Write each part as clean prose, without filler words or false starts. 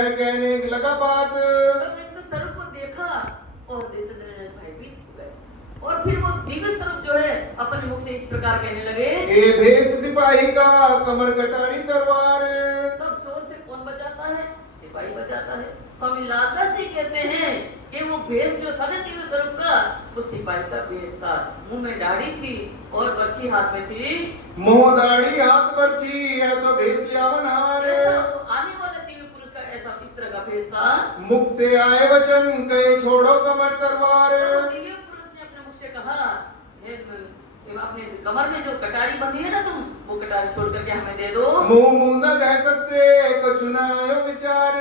वह कहने लगा बात। तब इनको स्वरूप को देखा और देवचंद्र ने भयभीत हो गए और फिर वो दिव्य स्वरूप जो है अपने मुख से इस प्रकार कहने लगे। ए भेष सिपाही का कमर कटारी तलवार। तब चोर से कौन बचाता है? सिपाही बचाता है। स्वामी लालदास जी कहते हैं कि वो भेष जो था ना दिव्य स्वरूप का, वो सिपाही का भेष था। मुंह में दाढ़ी थी और बर्छी हाथ में थी। मुंह दाढ़ी हाथ बर्छी ऐसो भेष लियावन हार। ऐसा वो आने वाले दिव्य पुरुष का ऐसा इस तरह का भेष था। मुख से आए वचन कहे छोड़ो कमर तलवार। तो दिव्य पुरुष ने अपने मुख से कहा, अपने कमर में जो कटारी बंधी है ना तुम, वो कटारी छोड़ करके हमें दे दो। मुंह मुंदा दहशत से कछु न आयो विचार।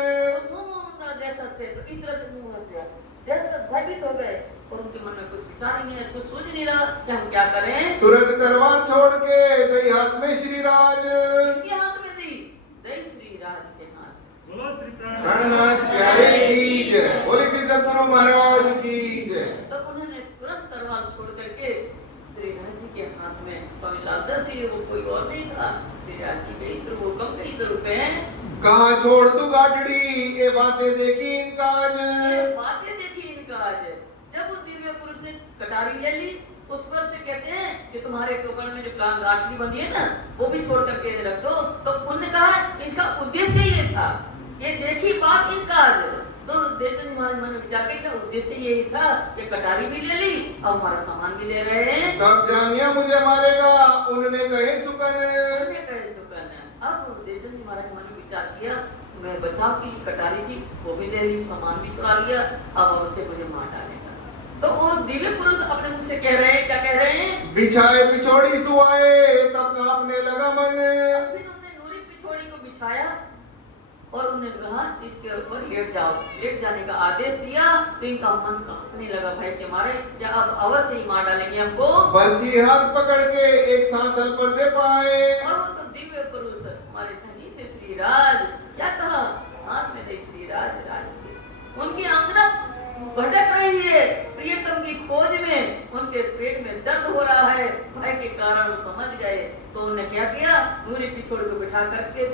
मुंह मुंदा दहशत से, तो इस तरह से मुंह लग गया, दहशत भयभीत हो गए और उनके मन में कुछ विचार ही नहीं है, कुछ सूझ नहीं रहा कि हम क्या करें। तुरंत तलवार छोड़ के दई हाथ में श्री राज। इनके हाथ में दी, दई श्री राज के हाथ। गणनाथ प्यारे की जय, बोले श्री सद्गुरु महाराज की जय। तब उन्होंने तुरंत तलवार छोड़ करके श्री राज जी के हाथ में, स्वामी लालदास जी वो कोई और नहीं था, श्री राज जी के इस रूप कम के इस रूप में। कहाँ छोड़ तू गाठड़ी ये बातें देखी इनका आज। ये बातें देखी इनका आज। जब उस दिव्य पुरुष ने कटारी ले ली, उस पर से कहते हैं कि तुम्हारे कमर में जो गांठड़ी बंधी है ना, वो भी छोड़ करके रख दो। तो उन्होंने कहा इसका उद्देश्य ये था, ये देखी बात इनका आज। तो देवचंद महाराज मन में विचार करके उद्देश्य यही था कि कटारी भी ले ली और हमारा सामान भी ले रहे हैं। तब जानिया मुझे मारेगा उन्होंने कहे सुकन। उन्होंने कहे सुकन। अब देवचंद महाराज मन में विचार किया, मैं बचाव की कटारी थी वो भी ले ली, सामान भी छुड़ा लिया, अब उसे मुझे मार डालेगा। तो उस दिव्य पुरुष अपने मुख से कह रहे हैं, क्या कह रहे हैं? बिछाए पिछोड़ी सुआए तब कांपने लगा मन। फिर उन्होंने नूरी पिछोड़ी को बिछाया और उन्हें कहा इसके ऊपर लेट जाओ। लेट जाने का आदेश दिया तो इनका मन कांपने लगा भय के मारे, या अब अवश्य ही मार डालेंगे हमको। बंसी हाथ पकड़ के एक साथ तल पर दे पाए। और वो तो दिव्य पुरुष हमारे धनी थे श्री राज, क्या कहा? हाथ में थे श्री राज, राज उनकी अंगना भटक रही है प्रियतम की खोज में, उनके पेट में दर्द हो रहा है, भय के कारण समझ गए। तो उन्होंने क्या किया? नूरी पिछोड़ को बिछा करके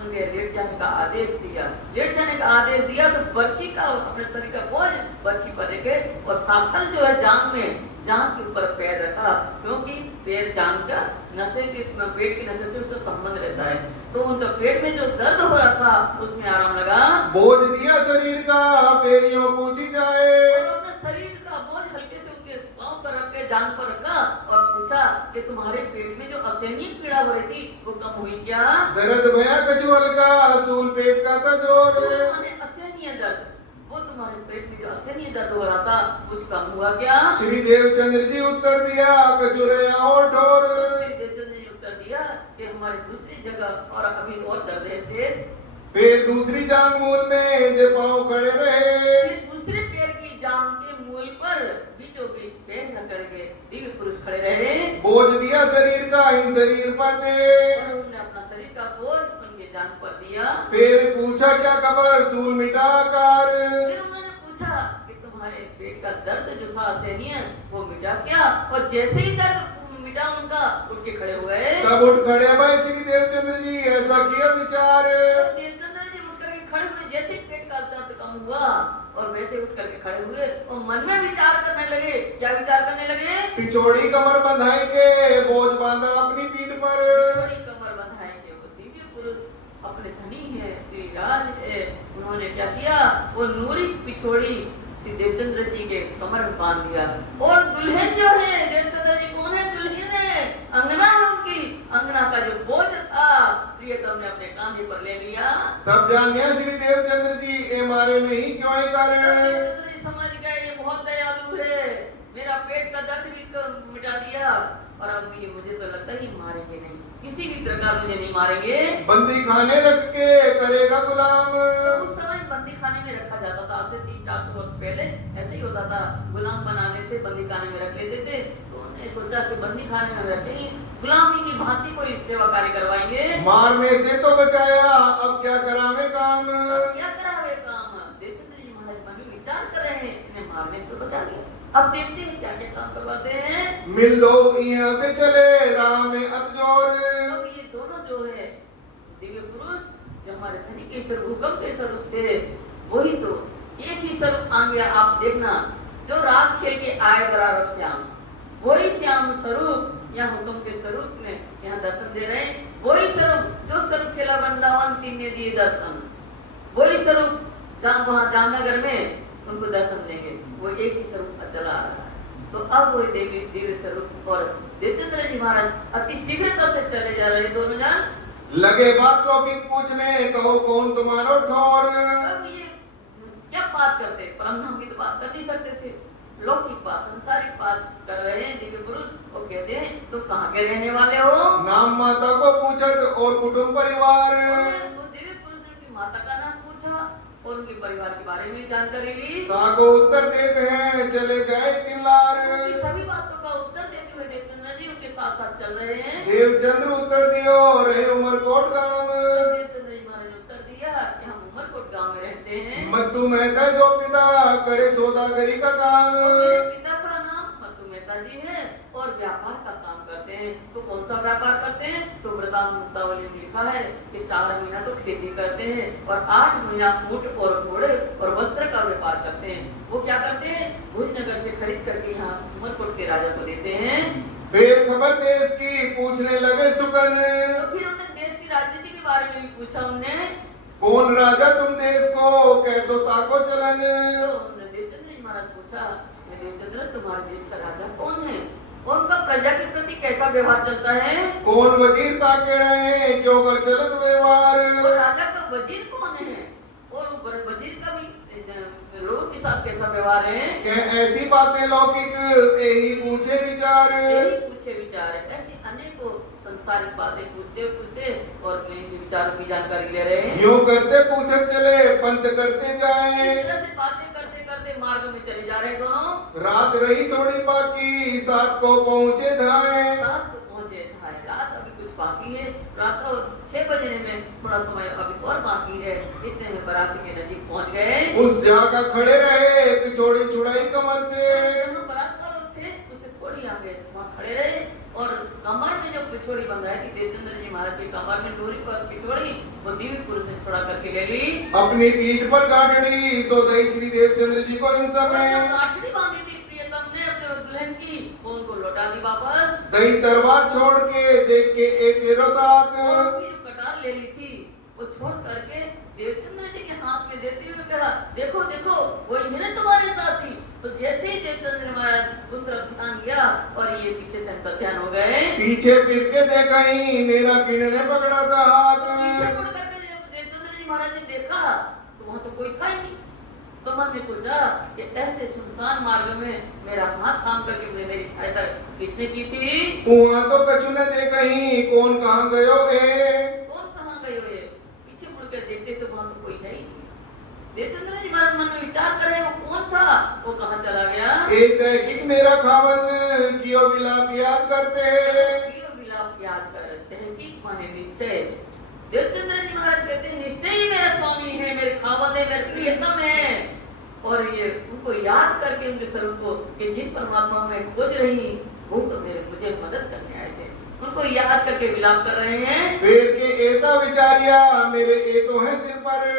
उनके लेट जाने का आदेश दिया। लेट जाने का आदेश दिया तो बर्छी का अपने शरीर का बोझ बर्छी पर लेके और साथल जो है जांग में, जांग के ऊपर पैर रखा, क्योंकि पैर जांग का नशे के पेट की नशे से उसका संबंध रहता है। तो उनका पेट में जो दर्द हो रहा था उसमें आराम लगा। बोझ दिया शरीर का फेरियों पूछी जाए। और अपने शरीर का बोझ हल्के से उनके पांव पर रख के जांग पर रखा और पूछा कि तुम्हारे पेट में जो असहनीय पीड़ा हो रही थी वो कम हुई क्या? दर्द भया कछु हल्का सूल पेट का था जोर। असहनीय दर्द, वो तुम्हारे पेट में जो असहनीय दर्द हो रहा था कुछ कम हुआ क्या? श्री देवचंद्र जी उत्तर दिया कछु रया और ठोर। श्री देवचंद्र जी उत्तर दिया कि हमारे दूसरी जगह और अभी और दर्द है शेष। फिर दूसरी जांग मूल में जे पांव खड़े रहे। फिर दूसरे पैर की जांग के मूल पर बीचों बीच पैर न करके दिव्य पुरुष खड़े रहे। बोझ दिया शरीर का इन शरीर पर दे। और उन्होंने अपना शरीर का बोझ उनके जांग पर दिया। फिर पूछा क्या खबर सूल मिटा कर। फिर उन्होंने पूछा कि तुम्हारे पेट का दर्द जो था असहनीय वो मिटा क्या? और जैसे ही दर्द मिटा उनका उठ के खड़े हुए। तब उठ खड़े भाई श्री देवचंद्र जी ऐसा किया विचार। देवचंद्र जी उठ करके खड़े हुए, जैसे पेट का दर्द कम हुआ और वैसे उठ करके खड़े हुए और मन में विचार करने लगे। क्या विचार करने लगे? पिछोड़ी कमर बंधाई के बोझ बांधा अपनी पीठ पर। पिछोड़ी कमर बंधाएंगे। वो दिव्य पुरुष अपने धनी है, श्री राज है, उन्होंने क्या किया? वो नूरी पिछोड़ी श्री देवचंद्र जी के कमर में बांध दिया। और दुल्हन जो है, देवचंद्र जी कौन है? दुल्हन है, अंगना उनकी, अंगना का जो बोझ था प्रियतम ने अपने कांधे पर ले लिया। तब जानिया श्री देवचंद्र जी ए मारे नहीं क्यों कर। देवचंद्र जी समझ गए ये बहुत दयालु है, मेरा पेट का दर्द भी मिटा दिया और अब ये मुझे तो लगता ही मारेंगे नहीं, किसी भी प्रकार मुझे नहीं मारेंगे। बंदी खाने रख के करेगा गुलाम। तो उस समय बंदी खाने में रखा जाता था, आज से 300-400 वर्ष पहले ऐसे ही होता था। गुलाम बना लेते, बंदी खाने में रख लेते थे। तो उन्होंने सोचा कि बंदी खाने में रखे ही गुलामी की भांति कोई सेवा कार्य करवाएंगे। मारने से तो बचाया अब क्या करावे काम। क्या करावे काम? देवचंद्र जी महाराज मन में विचार कर रहे हैं, इन्हें मारने से तो बचा लिया, अब देखते हैं क्या क्या काम करवाते हैं। मिल दो यहाँ से चले राम में अतजोर। अब ये दोनों जो है दिव्य पुरुष जो हमारे धनी के स्वरूप, हुक्म के स्वरूप थे, वही तो एक ही स्वरूप आ गया। आप देखना, जो रास खेल के आए बराबर श्याम, वही श्याम स्वरूप यहाँ हुक्म के स्वरूप में यहाँ दर्शन दे रहे हैं। वही स्वरूप जो स्वरूप खेला वृंदावन, तीन ने दिए दर्शन, वही स्वरूप वहाँ जामनगर में उनको दर्शन देंगे। वो एक ही स्वरूप का चला आ रहा है। तो अब वही देवी दिव्य स्वरूप और देवचंद्र जी महाराज अति शीघ्रता से चले जा रहे दोनों जन। लगे बात लौकिक पूछने, कहो कौन तुम्हारो ठौर। अब ये क्या बात करते, परम धाम की तो बात कर नहीं सकते थे, लौकिक बात, संसारिक बात कर रहे हैं दिव्य पुरुष। वो कहते हैं तुम कहाँ के रहने वाले हो? नाम माता को पूछत और कुटुंब परिवार। वो दिव्य पुरुष ने उनकी माता का नाम पूछा और उनके परिवार के बारे में जानकारी ली। ताको उत्तर देते हैं चले गए तिल्लार। उनकी सभी बातों का उत्तर देते हुए देवचंद्र जी उनके साथ साथ चल रहे हैं। देवचंद्र उत्तर दियो रहे उमरकोट गांव। देवचंद्र जी महाराज ने उत्तर दिया कि हम उमरकोट गांव में रहते हैं। मत्तू मेहता जो पिता करे सौदागरी का काम। मेरे पिता का नाम मत्तू मेहता जी है और व्यापार का काम करते हैं। तो कौन सा व्यापार करते हैं? तो वृतांत मुक्तावली में लिखा है कि 4 महीना तो खेती करते हैं और 8 महीना ऊंट और घोड़े और वस्त्र का व्यापार करते हैं। वो क्या करते हैं? भुजनगर से खरीद करके यहाँ उमरकोट के राजा को देते हैं। फिर खबर देश की पूछने लगे सुकन। तो फिर उन्होंने देश की राजनीति के बारे में भी पूछा। उन्हें कौन राजा तुम देश को कैसो ताको चलन। तो उन्होंने देवचंद्र जी महाराज पूछा, देवचंद्र तुम्हारे देश का राजा कौन है और उनका प्रजा के प्रति कैसा व्यवहार चलता है? कौन वजीर ताके रहे क्यों कर चलत व्यवहार। और राजा का वजीर कौन है और वजीर का भी लोगों के साथ कैसा व्यवहार है? क्या ऐसी बातें लौकिक यही पूछे विचार। यही पूछे विचार है। ऐसी अनेकों संसारिक बातें पूछते पूछते और इनके विचारों की जानकारी ले रहे हैं। यूं करते पूछत चले पंत करते जाए। इस तरह से बातें करते करते मार्ग में चले जा रहे दोनों। रात रही थोड़ी बाकी 7 को पहुंचे धाए। 7 को पहुंचे धाए। रात अभी कुछ बाकी है, रात 6 बजने में थोड़ा समय अभी और बाकी है। इतने में बाराती के नजीक पहुंच गए। उस जगह खड़े रहे पिछोड़ी छुड़ाई कमर से। जहाँ बारात वाले थे उससे थोड़ी आगे वहाँ खड़े रहे और कमर में जब पिछोड़ी बंधाई थी देवचंद्र जी महाराज की कमर में डोरी पर पिछोड़ी वो दिव्य पुरुष ने छोड़ा करके ले ली। अपनी पीठ पर गांठड़ी सो दई श्री देवचंद्र जी को इन समय। गांठड़ी बांधी थी प्रियतम ने अपने दुल्हन की, वो उनको लौटा दी वापस। दई तलवार छोड़ के देख के एक तेरो साथ। और फिर कटार ले ली थी, वो छोड़ करके देवचंद्र जी के हाथ में देते हुए कहा, देखो देखो वो इन्हें तुम्हारे साथ थी। तो जैसे ही देवचंद्र महाराज उस तरफ ध्यान गया और ये पीछे से अंतर ध्यान हो गए। पीछे फिर के देखा ही मेरा किन्ने पकड़ा था हाथ। पीछे मुड़ करके जब देवचंद्र जी महाराज ने देखा तो वहाँ तो कोई था ही नहीं। तो मन में सोचा कि ऐसे सुनसान मार्ग में मेरा हाथ थाम करके मुझे मेरी सहायता किसने की थी? वहाँ तो कछु न देखा ही कौन कहाँ गयो ए। कौन कहाँ गए हो ये? पीछे मुड़ कर देखते तो वहाँ तो कोई है ही नहीं। देवचंद्र जी महाराज मन में विचार कर रहे वो कौन था, वो कहाँ चला गया? एक तहकीक मेरा खावन कियो विलाप याद करते। कियो विलाप याद कर, तहकीक माने निश्चय। देवचंद्र जी महाराज कहते हैं निश्चय ही मेरा स्वामी है, मेरे खावन है, मेरे प्रियतम है। और ये उनको याद करके उनके स्वरूप को कि जिन परमात्मा में खोज रही वो तो मुझे मदद करने आए थे, उनको याद करके विलाप कर रहे हैं। फिर के एता विचारिया मेरे ए तो है सिर पर।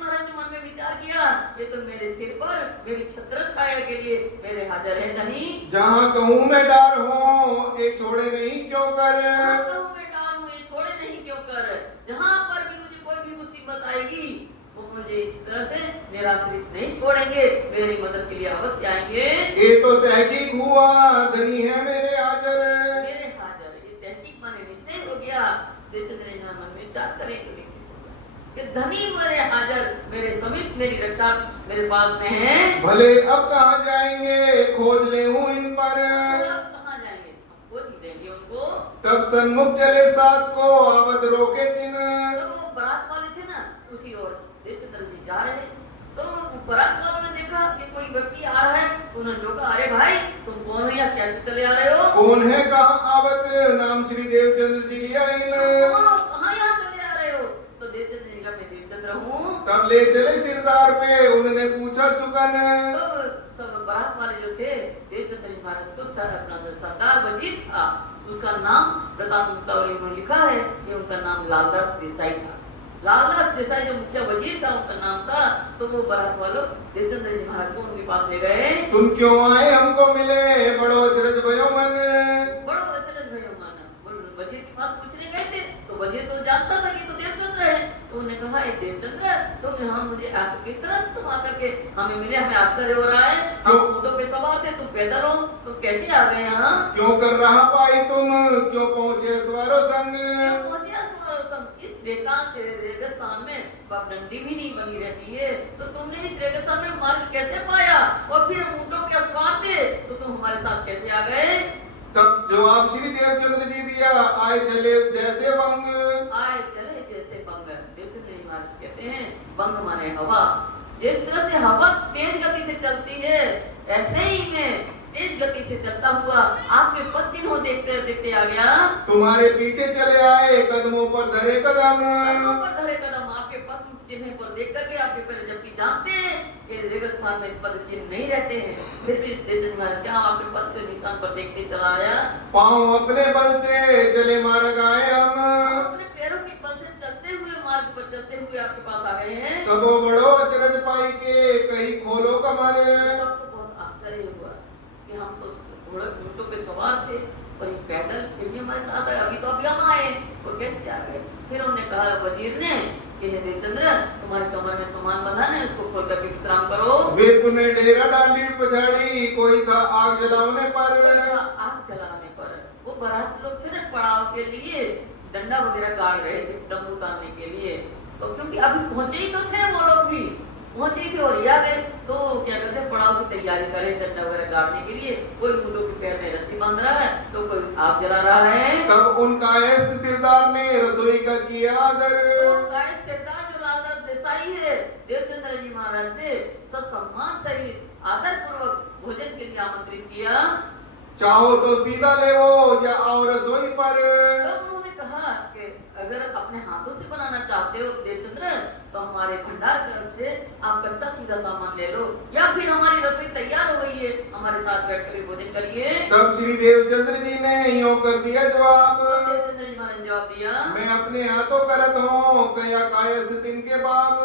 महाराज ने मन में विचार किया ये तो मेरे सिर पर मेरी छत्र छाया के लिए मेरे हाजिर है नहीं। जहाँ कहूँ मैं डार हूँ ये छोड़े नहीं क्यों कर। जहाँ कहूँ मैं डार हूँ ये छोड़े नहीं क्यों कर। जहाँ पर भी मुझे कोई भी मुसीबत आएगी वो मुझे इस तरह से निराश्रित नहीं छोड़ेंगे, मेरी मदद के लिए अवश्य आएंगे। ये तो तहकीक हुआ धनी है मेरे हाजिर। मेरे हाजिर ये तहकीक माने निश्चय हो गया। देवचंद्र जी मन में विचार करें तो कि धनी मेरे हाजिर मेरे समीप मेरी रक्षा मेरे पास में है। भले अब कहाँ जाएंगे खोज ले हूँ इन पर। अब कहाँ जाएंगे, हम खोज ही देंगे उनको। तब सन्मुख चले 7 को आवत रोके 3। तो वो बारात वाले थे ना उसी ओर देवचंद्र जी जा रहे। तो बारात वालों ने देखा कि कोई व्यक्ति आ रहा है। उन्होंने रोका, अरे भाई तुम कौन हो या कैसे चले आ रहे हो? कौन है कहाँ आवत नाम श्री देवचंद्र जी लिया इन। कहाँ यहाँ चले आ रहे हो? तो देवचंद्र जी का मैं देवचंद्र हूँ। तब ले चले सिरदार पे उन्होंने पूछा सुकन। तो सब बारात वाले जो थे देवचंद्र जी महाराज को सर अपना जो सरदार वजीर था उसका नाम वृतांत मुक्तावली में लिखा है कि उनका नाम लालदास देसाई था। लालदास देसाई जो मुखिया वजीर था उनका नाम था, तो वो बारात वालों देवचंद्र जी महाराज को उनके पास ले गए। तुम क्यों आए हमको मिले, बड़ो अचरज भयो मन। बड़ो अचरज भयो माना, वजीर के पास पूछने गए थे, तो वजीर तो जानता था कि तो देवचंद्र है, तो उन्होंने कहा ये देवचंद्र तुम यहाँ मुझे ऐसे किस तरह से तुम आकर के हमें मिले, हमें आश्चर्य हो रहा है, हम ऊँटों पे सवार थे, तुम पैदल हो, तुम कैसे आ गए यहाँ? क्यों कर रहा पाई तुम, क्यों पहुँचे सवारों संग। क्यों पहुँचे सवारों संग? इस रेगिस्तान में पगडंडी भी नहीं बनी रहती है, तो तुमने इस रेगिस्तान में मार्ग कैसे पाया? और फिर ऊँटों के सवार थे, तो तुम हमारे साथ कैसे आ गए? तब जवाब श्री देवचंद्र जी दिया, आए चले जैसे बंग। आए चले जैसे बंग। देवचंद्र जी महाराज कहते हैं बंग माने हवा। जिस तरह से हवा तेज गति से चलती है, ऐसे ही मैं तेज गति से चलता हुआ आपके पद चिन्हों देखते देखते आ गया। तुम्हारे पीछे चले आए, कदमों पर धरे कदम। कदमों पर धरे कदम, आपके पद चिन्ह पर देख करके आपके पहले जबकि जानते हैं कि रेगिस्तान में पद चिन्ह नहीं रहते हैं, फिर भी देवचंद्र महाराज क्या आपके पद के निशान पर देखते चला आया। पाँव अपने बल से चले मार्ग आए हम, अपने पैरों के बल से चलते हुए मार्ग पर चलते हुए आपके पास आ गए हैं। सबो बड़ो अचरज पाई के कहीं खोलो कमर। सबको बहुत आश्चर्य हुआ कि हम तो घोड़े ऊँटों पे सवार थे और ये पैदल फिर भी हमारे साथ आए, अभी तो अभी हम आए, तो कैसे आ गए? फिर उन्होंने कहा वजीर ने कि हे देवचंद्र तुम्हारे कमर में सामान बंधा है, उसको खोल करके विश्राम करो। विप ने डेरा डांडी पछाड़ी, कोई था आग जलाने पर। आग जलाने पर वो बारात लोग थे ना पड़ाव के लिए डंडा वगैरह गाड़ रहे थे तंबू तानने के लिए, तो क्योंकि अभी पहुंचे ही तो थे वो लोग भी पहुंचे थे और आ गए, तो क्या करते पड़ाव की तैयारी करे डंडा वगैरह गाड़ने के लिए। कोई ऊँटों के पैर में रस्सी बांध रहा है, तो कोई आग जला रहा है। तब उनका ऐसे सिरदार ने रसोई का किया आदर। सरदार जो लालदास देसाई है देवचंद्र जी महाराज से सम्मान सहित आदर पूर्वक भोजन के लिए आमंत्रित किया। चाहो तो सीधा ले वो या आओ रसोई पर। तब उन्होंने कहा कि अगर अपने हाथों से बनाना चाहते हो देवचंद्र तो हमारे भंडार घर से आप कच्चा सीधा सामान ले लो, या फिर हमारी रसोई तैयार हो गई है, हमारे साथ बैठकर भोजन करिए। तब श्री देवचंद्र जी ने यूं कर दिया जवाब, देवचंद्र जी महाराज ने जवाब दिया, मैं अपने हाथों करत हूँ कया कायस दिन के बाप।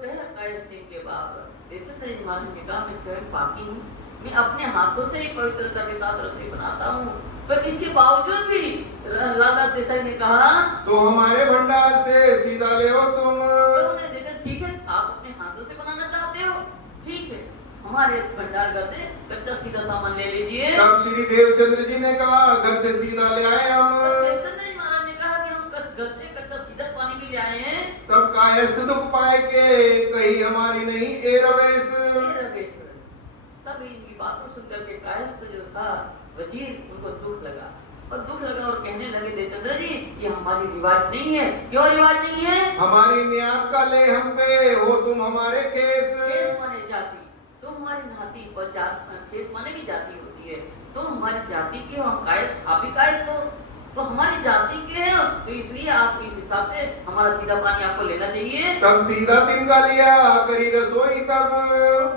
पहला कायस दिन के बाप। देवचंद्र जी महाराज ने कहा मैं स्वयं पापी हूँ, मैं अपने हाथों से ही पवित्रता के साथ रसोई बनाता हूँ, पर इसके बावजूद भी लालदास देसाई ने कहा तो हमारे भंडार से सीधा ले हो तुम। तो उन्हें देखा ठीक है आप अपने हाथों से बनाना चाहते हो, ठीक है हमारे भंडार घर से कच्चा सीधा सामान ले लीजिए। तब श्री देवचंद्र जी ने कहा घर से सीधा ले आए हम। देवचंद्र जी महाराज ने कहा कि हम घर से कच्चा सीधा पाने के लिए आए हैं। तब कायस्थ दुख पाए के कही हमारी नहीं ए रवेश। तब इनकी बातों सुनकर के कायस्थ जो था वजीर उनको दुख लगा और कहने लगे देवचंद्र जी ये हमारी रिवाज नहीं है। क्यों रिवाज नहीं है? हमारी नियात का ले हम पे हो तुम हमारे केस। केस माने जाति, तुम हमारी नाती और केस माने भी जाति होती है, तुम हमारी जाति के हो, हम कायस्थ आप भी कायस्थ हो, तो हमारी जाति के हो तो इसलिए आप इस हिसाब से हमारा सीधा पानी आपको लेना चाहिए। तब सीधा तिनका लिया करी रसोई तब।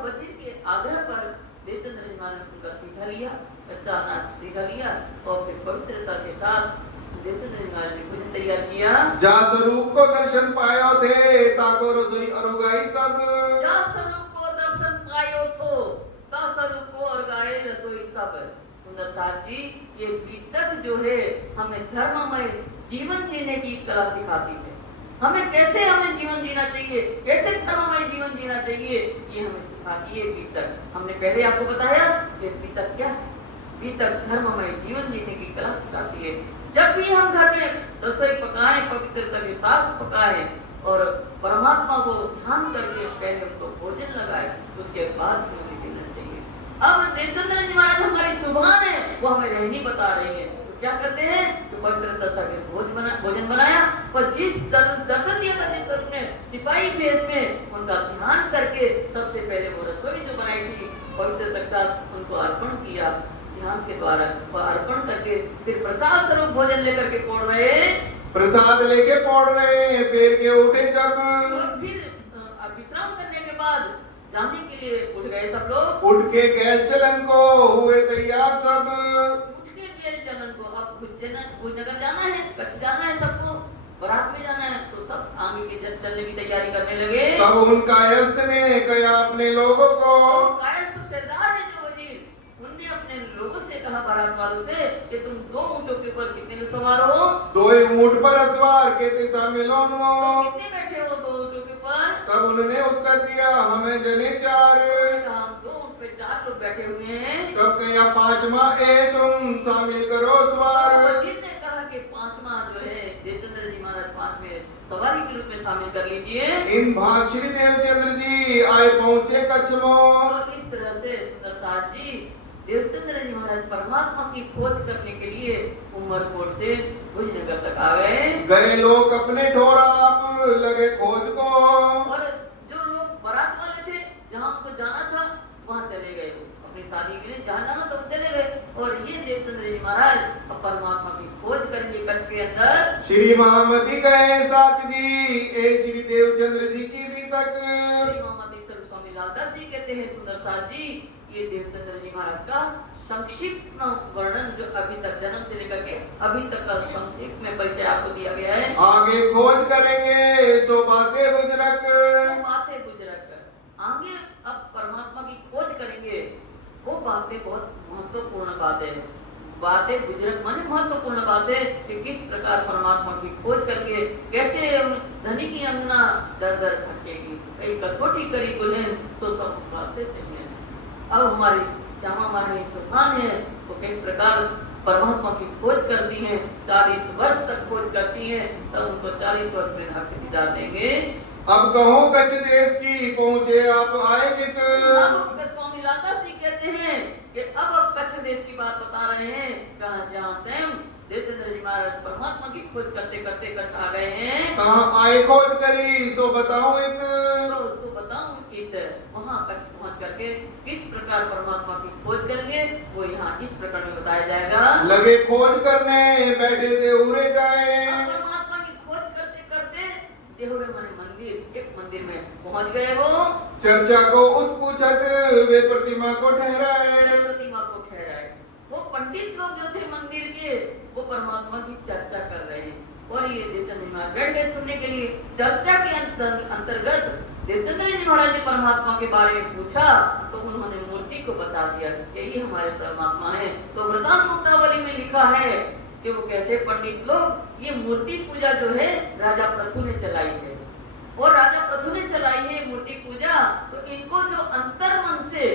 वजीर के आग्रह पर देवचंद्र जी महाराज ने उनका सीधा लिया, कच्चा अनाज सीधा लिया और फिर पवित्रता के साथ देवचंद्र जी महाराज ने भोजन तैयार किया। जा स्वरूप को दर्शन पायो थे ताको रसोई अरुगाई सब। जा स्वरूप को दर्शन पायो थो ता स्वरूप को अरुगाई रसोई सब। सुंदर साथ जी ये बीतक जो है हमें धर्ममय जीवन जीने की कला सिखाती है, हमें कैसे हमें जीवन जीना चाहिए, कैसे धर्ममय जीवन जीना चाहिए, ये हमें सिखाती है बीतक। हमने पहले आपको बताया कि बीतक क्या है। बीतक धर्ममय जीवन जीने की कला सिखाती है। जब भी हम घर में रसोई पकाएं पवित्रता के साथ पकाएं और परमात्मा को ध्यान करके पहले उनको भोजन लगाए, उसके बाद में जीना चाहिए। अब देवचंद्र जी महाराज हमारी सुभान है वो हमें रहनी बता रही है, तो क्या करते हैं तो पवित्रता से भोजन बनाया और जिस दर्शन दिया था जिस स्वरूप ने सिपाही भेष में उनका ध्यान करके सबसे पहले वो रसोई जो बनाई थी पवित्रता के साथ उनको अर्पण किया ध्यान के द्वारा, अर्पण करके फिर प्रसाद स्वरूप भोजन लेकर के पौड़ रहे, प्रसाद लेके पौड़ रहे फिर के उठे जब। और फिर विश्राम करने के बाद जाने के लिए उठ गए सब लोग। उठ के गैल चलन को हुए तैयार सब। उठ के गए चलन को अब भुजनगर जाना है, कच्छ जाना है सबको, बारात में जाना है तो सब आगे के जब चलने की तैयारी करने लगे। तब उन कायस्थ ने कहा अपने लोगों को, तो कायस्थ सरदार है जो वजीर, उनने अपने लोगों से कहा, बारात वालों से, कि तुम 2 ऊंटों के ऊपर कितने में सवार हो? 2 ऊंट पर सवार के शामिल हो। तो कितने बैठे हो 2 ऊंटों के ऊपर? तब उन्होंने उत्तर दिया, हमें जने 4। हम 2 ऊंट पे 4 लोग बैठे हुए हैं। तब कहा 5वां ए तुम शामिल करो सवार। तो वजीर ने कहा कि 5वां जो है देवचंद्र जी महाराज 5 में सवारी के रूप में शामिल कर लीजिए। इन भाग श्री देवचंद्र जी आए पहुंचे कच्छ में। तो इस तरह से सुंदर साथ जी देवचंद्र जी महाराज परमात्मा की खोज करने के लिए उमरकोट से भुजनगर तक आ गए लोग अपने ठोरा आप लगे खोज को। और जो लोग बारात वाले थे जहाँ उनको जाना था वहाँ चले गए, वो अपनी शादी के लिए जहाँ जाना था वो चले गए। और ये देवचंद्र जी महाराज अब परमात्मा की खोज करेंगे कच्छ के अंदर। श्री महामती गए साथ जी ए श्री देवचंद्र जी की भी तक। श्री महामती स्वरूप स्वामी लालदास जी कहते हैं, सुंदर साथ जी ये देवचंद्र जी महाराज का संक्षिप्त वर्णन जो अभी तक जन्म से लेकर के अभी तक का संक्षिप्त में परिचय आपको दिया गया है। आगे खोज करेंगे सो बातें बुजरक। बातें बुजरक, आगे अब परमात्मा की खोज करेंगे, वो बातें बहुत महत्वपूर्ण बातें। बातें बुजरक माने महत्वपूर्ण बातें कि किस प्रकार परमात्मा की खोज करके कैसे धनी की अंगना दर दर भटकेगी, कई कसौटी करी गुलेन सो सब बातें से। अब हमारी श्यामा मानी सुल्तान है वो किस प्रकार परमात्मा की खोज करती हैं, 40 वर्ष तक खोज करती हैं, तब उनको 40 वर्ष में धरती दिला देंगे। अब कहो कच्छ देश की पहुंचे आप आए जित। अब स्वामी लालदास जी कहते हैं कि अब कच्छ देश की बात बता रहे हैं, जहाँ स्वयं देवचंद्र जी महाराज परमात्मा की खोज करते करते कच्छ आ गए हैं। कहाँ आए खोज करी सो बताऊं इत। तो सो बताऊं इत, वहाँ कच्छ पहुँच करके किस प्रकार परमात्मा की खोज करेंगे वो यहाँ इस प्रकार में बताया जाएगा। लगे खोज करने बैठे थे उरे जाए। परमात्मा की खोज करते करते देहुरे माने मंदिर, एक मंदिर में पहुँच गए। वो चर्चा को उत्पूछत वे प्रतिमा को ठहराए। प्रतिमा को ठहराए, वो पंडित लोग जो थे मंदिर के वो परमात्मा की चर्चा कर रहे हैं। और ये देवचंद्र जी महाराज बैठ गए सुनने के लिए। चर्चा के अंतर्गत देवचंद्र जी महाराज ने परमात्मा के बारे में पूछा तो उन्होंने मूर्ति को बता दिया कि ये हमारे परमात्मा है। तो वृतांत मुक्तावली में लिखा है कि वो कहते पंडित लोग ये मूर्ति पूजा जो है राजा पृथु ने चलाई है, और राजा पृथु ने चलाई है मूर्ति पूजा, तो इनको जो अंतर मन से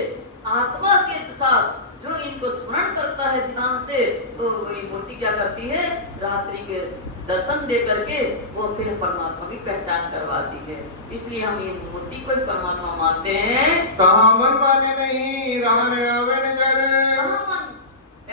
आत्मा के साथ जो इनको स्मरण करता है ध्यान से, तो ये मूर्ति क्या करती है, रात्रि के दर्शन दे करके वो फिर परमात्मा की पहचान करवाती है। इसलिए हम ये मूर्ति को ही परमात्मा मानते हैं। कहाँ मन माने नहीं रहने आवे नजर। कहाँ मन,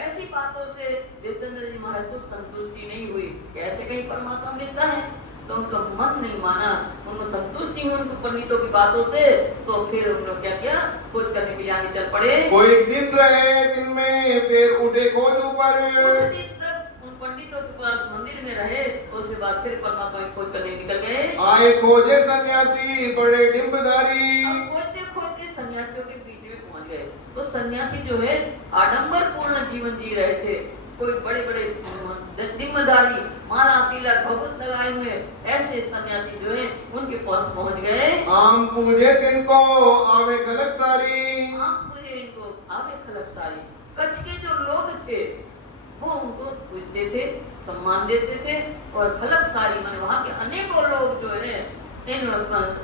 ऐसी बातों से देवचंद्र जी महाराज को संतुष्टि नहीं हुई। कैसे कहीं परमात्मा मिलता है, तो उनका मन नहीं माना, उनको संतुष्टि हुई उनको पंडितों की बातों से। तो फिर उन्होंने क्या किया, खोज करने के लिए आगे चल पड़े। कोई दिन रहे दिन में फिर उठे खोज ऊपर। कुछ दिन तक उन पंडितों के पास मंदिर में रहे, उसके बाद फिर परमात्मा की खोज करने निकल गए। आए खोजे सन्यासी बड़े डिम्बधारी। अब खोजते खोजते सन्यासियों के बीच में पहुंच गए। तो सन्यासी जो है आडंबर पूर्ण जीवन जी रहे थे, कोई बड़े बड़े जिम्मेदारी माला तिलक भगवत लगाए हुए ऐसे सन्यासी जो है उनके पास पहुंच गए। आम पूजे तिनको आवे खलक सारी। आम पूजे इनको आवे खलक सारी। कच्छ के जो लोग थे वो उनको पूजते थे, सम्मान देते थे, और खलक सारी माने वहाँ के अनेकों लोग जो है इन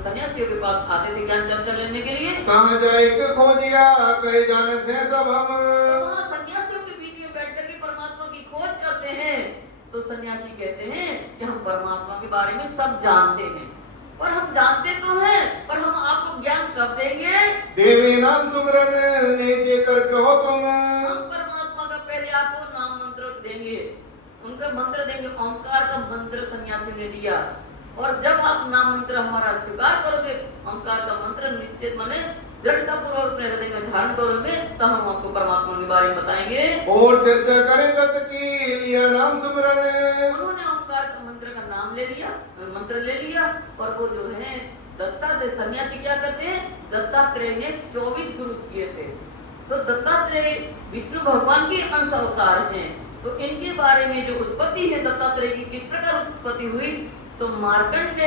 सन्यासियों के पास आते थे ज्ञान चर्चा लेने के लिए। कहाँ जाए के खोजिया कहे जानते हैं सब हम। तो वहाँ सन्यासियों के बीच में बैठ करके परमात्मा की खोज करते हैं। तो सन्यासी कहते हैं कि हम परमात्मा के बारे में सब जानते हैं, और हम जानते तो हैं, पर हम आपको ज्ञान कब देंगे। देवी नाम सुमरन नीचे करके हो तुम। हम परमात्मा का पहले आपको नाम मंत्र देंगे, उनका मंत्र देंगे। ओंकार का मंत्र सन्यासी ने दिया, और जब आप नाम मंत्र हमारा स्वीकार करोगे, ओंकार का मंत्र निश्चित माने दृढ़ता पूर्वक अपने हृदय में धारण करोगे, तो हम आपको परमात्मा के बारे में बताएंगे। और चर्चा करें दत्त की लिया नाम सुमरन। उन्होंने ओंकार का मंत्र का नाम ले लिया, मंत्र ले लिया, और वो जो है दत्तात्रेय सन्यासी क्या करते हैं, दत्तात्रेय ने 24 गुरु किए थे। तो दत्तात्रेय विष्णु भगवान के अंश अवतार हैं। तो इनके बारे में जो उत्पत्ति है दत्तात्रेय की किस प्रकार उत्पत्ति हुई, तो मार्कंड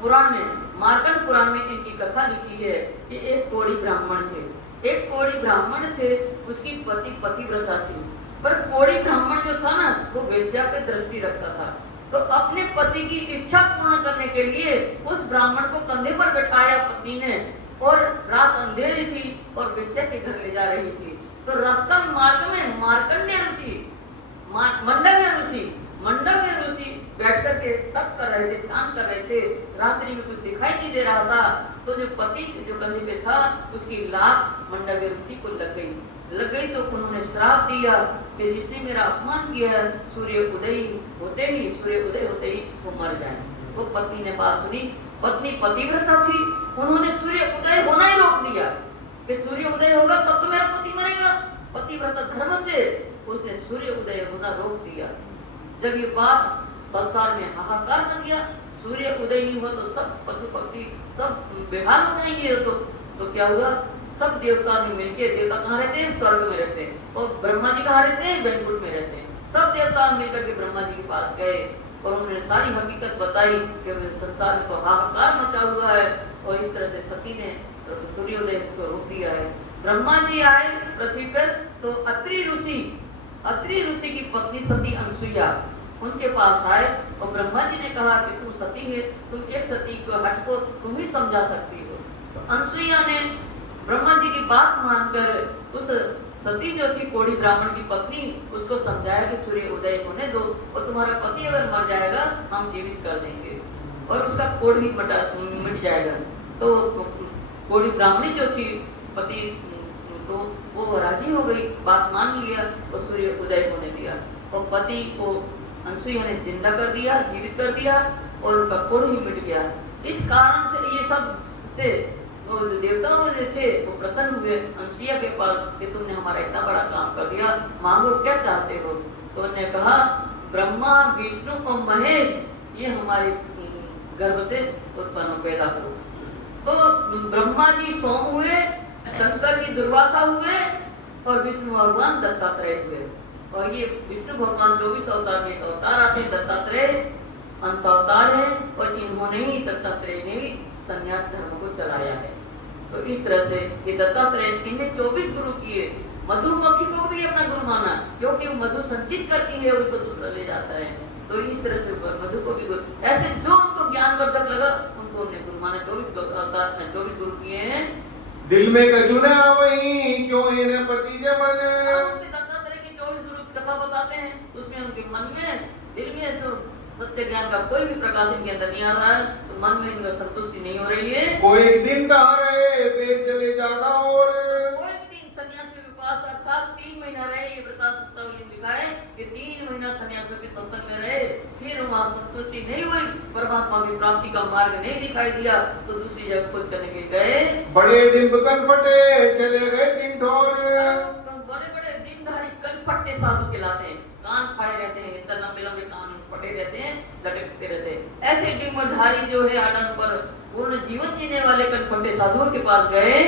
पुराण में इनकी कथा लिखी है कि एक कोढ़ी ब्राह्मण थे, उसकी पति पतिव्रता थी, पर कोढ़ी ब्राह्मण जो था ना वो वेश्या पे दृष्टि रखता था। तो अपने पति की इच्छा पूर्ण करने के लिए उस ब्राह्मण को कंधे पर बैठाया पत्नी ने, और रात अंधेरी थी और वेश्या के घर ले जा रही थी। तो रास्ता मार्ग में मंडव्य ऋषि बैठ करके तप कर रहे थे, ध्यान कर रहे थे। रात्रि में कुछ दिखाई नहीं दे रहा था, तो जो पति जो कंधे पे था उसकी लात मंडव्य ऋषि को लग गई। तो उन्होंने श्राप दिया कि जिसने मेरा अपमान किया सूर्य उदय होते ही वो मर जाए। वो पत्नी ने बात सुनी, पत्नी पतिव्रता थी, उन्होंने सूर्य उदय होना ही रोक दिया कि सूर्य उदय होगा तब तो मेरा पति मरेगा। पतिव्रता धर्म से उसने सूर्य उदय होना रोक दिया। जब ये बात संसार में हाहाकार कर गया, सूर्य उदय नहीं हुआ तो सब पशु पक्षी सब बेहाल हो जाएंगे। तो क्या हुआ, सब देवता ने मिलके, देवता कहाँ रहते हैं, स्वर्ग में रहते हैं, और ब्रह्मा जी कहाँ रहते हैं, बैकुंठ में रहते हैं। सब देवता मिलकर के ब्रह्मा जी के पास गए और उन्होंने सारी हकीकत बताई कि संसार में तो हाहाकार मचा हुआ है, और इस तरह से सती ने सूर्योदय को रोक दिया है। ब्रह्मा जी आए पृथ्वी पर, तो अत्रि ऋषि की पत्नी सती अनसुईया उनके पास आए, और ब्रह्मा जी ने कहा कि तुम सती है, तुम एक सती को हट को तुम ही समझा सकती हो। तो अनसुईया ने ब्रह्मा जी की बात मानकर उस सती जो थी कोढ़ी ब्राह्मण की पत्नी, उसको समझाया कि सूर्य उदय होने दो, और तुम्हारा पति अगर मर जाएगा हम जीवित कर देंगे और उसका कोढ़ भी मिट जाएगा। तो कोढ़ी ब्राह्मणी जो थी पति, तो वो राजी हो गई, बात मान लिया और सूर्य उदय होने दिया, और पति को अनसुईया ने जिंदा कर दिया, जीवित कर दिया, और उनका कोढ़ ही मिट गया। इस कारण से ये सब से वो जो देवता जो थे वो प्रसन्न हुए अनसुईया के पास कि तुमने हमारा इतना बड़ा काम कर दिया, मांगो क्या चाहते हो। तो उन्होंने कहा ब्रह्मा विष्णु और महेश ये हमारे गर्भ से उत्पन्न पैदा हो। तो ब्रह्मा जी सोम हुए, शंकर जी दुर्वासा हुए, और विष्णु भगवान दत्तात्रेय हुए। और ये विष्णु भगवान 24 अवतार में अवतार आते हैं, दत्तात्रेय अंश अवतार है, और इन्होंने ही दत्तात्रेय ने ही संन्यास धर्म को चलाया है। तो इस तरह से ये दत्तात्रेय इनने 24 गुरु किए। मधुमक्खी को भी अपना गुरु माना, क्योंकि वो मधु संचित करती है, उसको दूसरा ले जाता है। तो इस तरह से मधु को भी गुरु, ऐसे जो उनको ज्ञानवर्धक लगा उनको उन्हें गुरु माना। 24 गुरु किए हैं। दिल में कछुना वही क्यों इन्हें पति जमन। दत्तात्रेय की 24 गुरु कथा बताते हैं, उसमें उनके मन में दिल में जो सत्य ज्ञान का कोई भी प्रकाश इनके अंदर नहीं आ रहा है, तो मन में इनका संतुष्टि नहीं हो रही है। कोई दिन तारे पे चले जाना, और कोई दिन सन्यासी के पास अर्थात 3 महीना रहे। ये वृत्तांत लिखा है कि 3 महीना सन्यासियों के सत्संग में रहे, फिर वहां संतुष्टि नहीं हुई, परमात्मा की प्राप्ति का मार्ग नहीं दिखाई दिया, तो दूसरी जगह खोज करने के गए। बड़े डिम्बकन फटे चले गए दिन ठोर। बड़े दिनधारी कनफट्टे साधु कहलाते हैं, कान फाड़े रहते हैं, इतना लंबे कान फटे रहते हैं, लटकते रहते हैं। ऐसे डिम्बधारी जो है आडंबर पूर्ण जीवन जीने वाले कनफट्टे साधुओं के पास गए।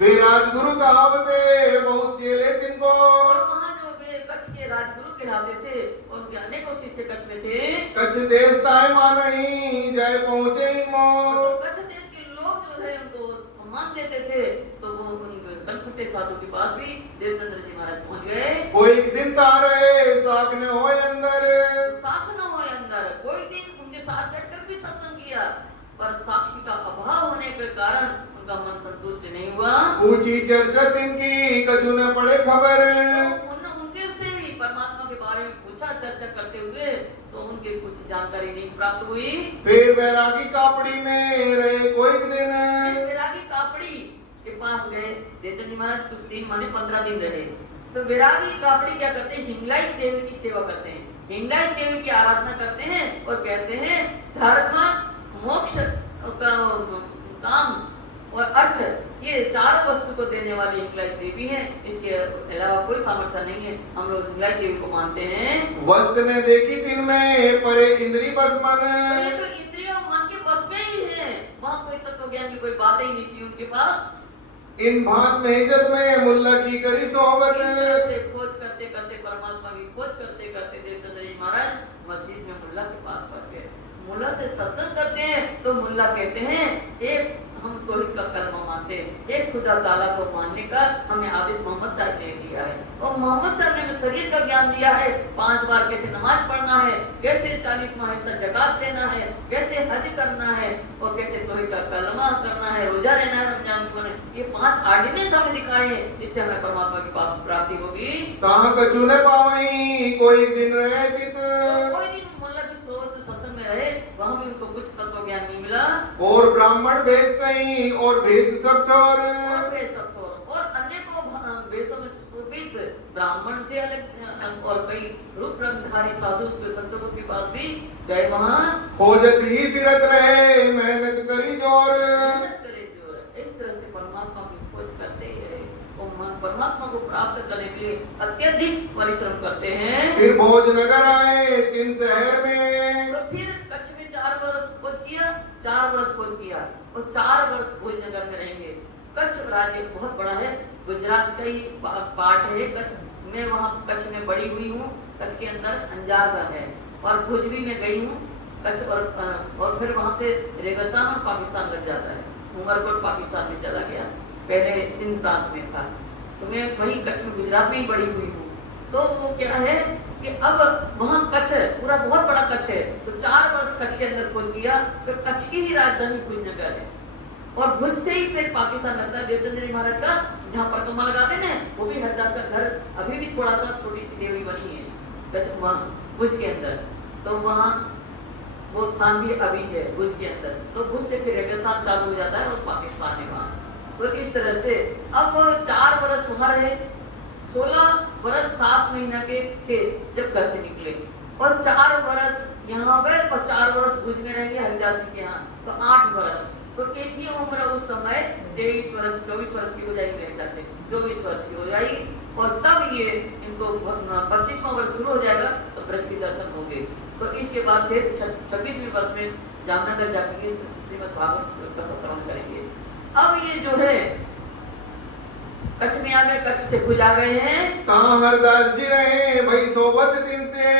वे राजगुरु कहावते बहुत चेले तिनको। और वहां जो वे कच्छ के राजगुरु कहलाते थे, उनके अनेकों शिष्य कच्छ में थे। कच्छ देश ताय मानही जय पहुंचे इनमो। कच्छ देश के लोग जो है उनको सम्मान देते थे, तो वो उन कनफट्टे साधु के पास भी देवचंद्र जी महाराज पहुंच गए। कोई दिन तारे साख न होए अंदर। साथ न होए अंदर, कोई दिन उनके साथ बैठकर भी सत्संग किया, पर साक्षी का अभाव होने के कारण उनका मन संतुष्ट नहीं हुआ। ऊंची चर्चा तिनकी कछु न पड़े खबर। उनके से भी परमात्मा के बारे में पूछा, चर्चा करते हुए, तो उनके कुछ जानकारी नहीं प्राप्त हुई। फिर बैरागी कापड़ी में रहे कोई दिन। बैरागी कापड़ी के पास गए देवचंद जी महाराज, कुछ दिन माने 15 दिन रहे। तो बैरागी कापड़ी क्या करते हैं, हिंगलाई देवी की सेवा करते हैं, हिंगलाई देवी की आराधना करते हैं, और कहते हैं धर्म मोक्ष काम और अर्थ ये चारों वस्तु को देने वाली हिंगलाई देवी है, इसके अलावा कोई सामर्थ्य नहीं है। हम लोग हिंगलाई देवी को मानते हैं। वस्त ने देखी दिन में परे इंद्री बस मन। तो ये तो इंद्रियों मन के बस में ही है, वहाँ कोई तत्व ज्ञान की कोई बात ही नहीं थी उनके पास। इन भांत में इज्जत में मुल्ला की करी सोहबत। से खोज करते करते, परमात्मा की खोज करते करते देवचंद्र जी महाराज मस्जिद में मुल्ला के पास पढ़ गए। मुल्ला से सत्संग करते हैं तो मुल्ला कहते हैं एक हम तौहीद का कलमा मानते हैं, एक खुदा ताला को मानने का हमें आदेश मोहम्मद साहब ने दिया है और मोहम्मद साहब ने हमें शरीयत का ज्ञान दिया है। 5 बार कैसे नमाज पढ़ना है, कैसे 40 माह हिस्सा ज़कात देना है, कैसे हज करना है और कैसे तौहीद का कलमा करना है, रोजा रहना है, रमजान को रहना। ये 5 ऑर्डिनेंस हमें दिखाए हैं, जिससे हमें परमात्मा की प्राप्ति होगी। ताहा कछु न पावई कोई दिन रहे चित, कोई दिन मुल्ला की सोच सत्संग में रहे, वहां भी उनको कुछ तत्व ज्ञान नहीं मिला। और ब्राह्मण भेष कहीं और भेष सब ठोर, और अनेकों वेशों में सुशोभित ब्राह्मण थे अलग और कई रूप रंगधारी साधु संतों के पास भी गए। वहां खोजत ही फिरत रहे मेहनत करी जोर, मेहनत करे जो इस तरह से परमात्मा की खोज करते ही रहे। वो परमात्मा को प्राप्त करने के लिए अत्यधिक परिश्रम करते हैं। फिर भोजनगर आए 3 शहर में, तो फिर कच्छ में 4 वर्ष खोज किया, 4 वर्ष खोज किया और 4 वर्ष भोजनगर में रहेंगे। कच्छ राज्य बहुत बड़ा है, गुजरात का ही पार्ट है कच्छ। मैं वहाँ कच्छ में बड़ी हुई हूँ। कच्छ के अंदर अंजारगढ़ है और भुज भी मैं गई हूँ कच्छ और फिर वहाँ से रेगिस्तान और पाकिस्तान लग जाता है। उमरकोट पाकिस्तान में चला गया, पहले सिंध प्रांत में था। तो मैं वहीं कच्छ में गुजरात में ही बड़ी हुई हूँ। तो वो क्या है कि अब वहाँ कच्छ पूरा बहुत बड़ा कच्छ है। तो 4 वर्ष कच्छ के अंदर खोज किया तो कच्छ की ही राजधानी भुजनगर है और भुज से ही फिर पाकिस्तान लगता है। देवचंद्र जी महाराज का जहाँ परतुमा लगाते हैं वो भी हरदास का घर अभी भी थोड़ा सा छोटी सी देवी बनी है भुज के अंदर। तो वहाँ वो स्थान भी अभी है भुज के अंदर। तो भुज से फिर रेगिस्तान चालू हो जाता है और पाकिस्तान है वहाँ। तो इस तरह से अब 4 वर्ष वहाँ रहे, 16 वर्ष 7 महीना के थे जब घर से निकले और 4 वर्ष यहाँ गए और 4 वर्ष भुज में रहेंगे हरिदास जी के यहाँ। तो 8 वर्ष। तो इनकी उम्र उस समय 23 वर्ष 24 वर्ष की हो जाएगी, मेरे ख्याल से 24 वर्ष की हो जाएगी। और तब ये इनको 25वां वर्ष शुरू हो जाएगा तो ब्रज के दर्शन होंगे। तो इसके बाद फिर 26वें वर्ष में जामनगर जाके श्रीमद् भागवत कथा श्रवण करेंगे। अब ये जो है कच्छ में आ गए, कच्छ से भुज आ गए हैं। कहाँ हरदास जी रहे भाई सोबत दिन से,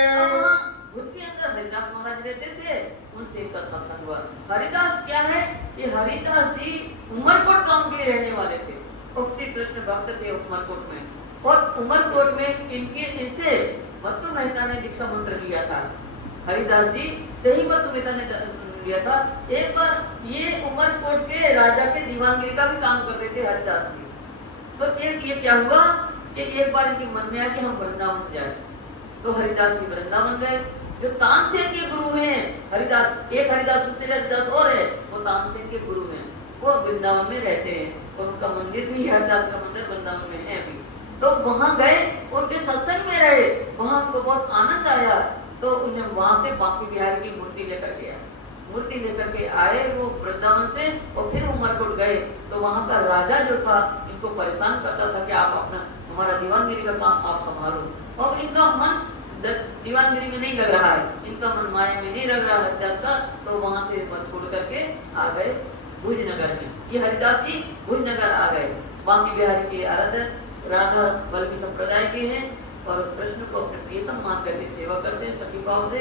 भुज के अंदर हरिदास महाराज रहते थे, उनसे इनका सत्संग हुआ। हरिदास क्या है कि हरिदास जी उमरकोट गांव के रहने वाले थे और श्री कृष्ण भक्त थे उमरकोट में। और उमरकोट में इनसे मत्तु मेहता ने दीक्षा मंत्र लिया था। हरिदास जी से ही मत्तु मेहता ने लिया था। एक बार ये उमरकोट के राजा के दीवानगिरी का भी काम करते थे हरिदास जी। तो एक ये क्या हुआ कि एक बार इनके मन में आया कि हम वृंदावन जाए। तो हरिदास जी वृंदावन गए। जो तानसेन के गुरु हैं हरिदास, एक हरिदास दूसरे हरिदास और है, वो तानसेन के गुरु हैं, वो वृंदावन में रहते हैं। तो उनका मंदिर भी हरिदास का मंदिर वृंदावन में है अभी। तो वहाँ गए, उनके सत्संग में रहे, वहाँ उनको बहुत आनंद आया। तो उन्हें वहाँ से बांके बिहारी की मूर्ति लेकर गया, मूर्ति लेकर के आए वो वृंदावन से और फिर उमरकोट गए। तो वहाँ का राजा जो था इनको परेशान करता था कि आप अपना हमारा दीवानगिरी का काम आप संभालो। और इनका मन दीवानगिरी में नहीं लग रहा है, इनका मन माया में नहीं लग रहा है हरिदास का। तो वहां से मन छोड़ करके आ गए भुजनगर में। ये हरिदास जी भुजनगर आ गए। बांके बिहारी के आराधक राधा वल्लभी संप्रदाय के हैं और कृष्ण को अपने प्रियतम मान करके सेवा करते हैं सखी भाव से।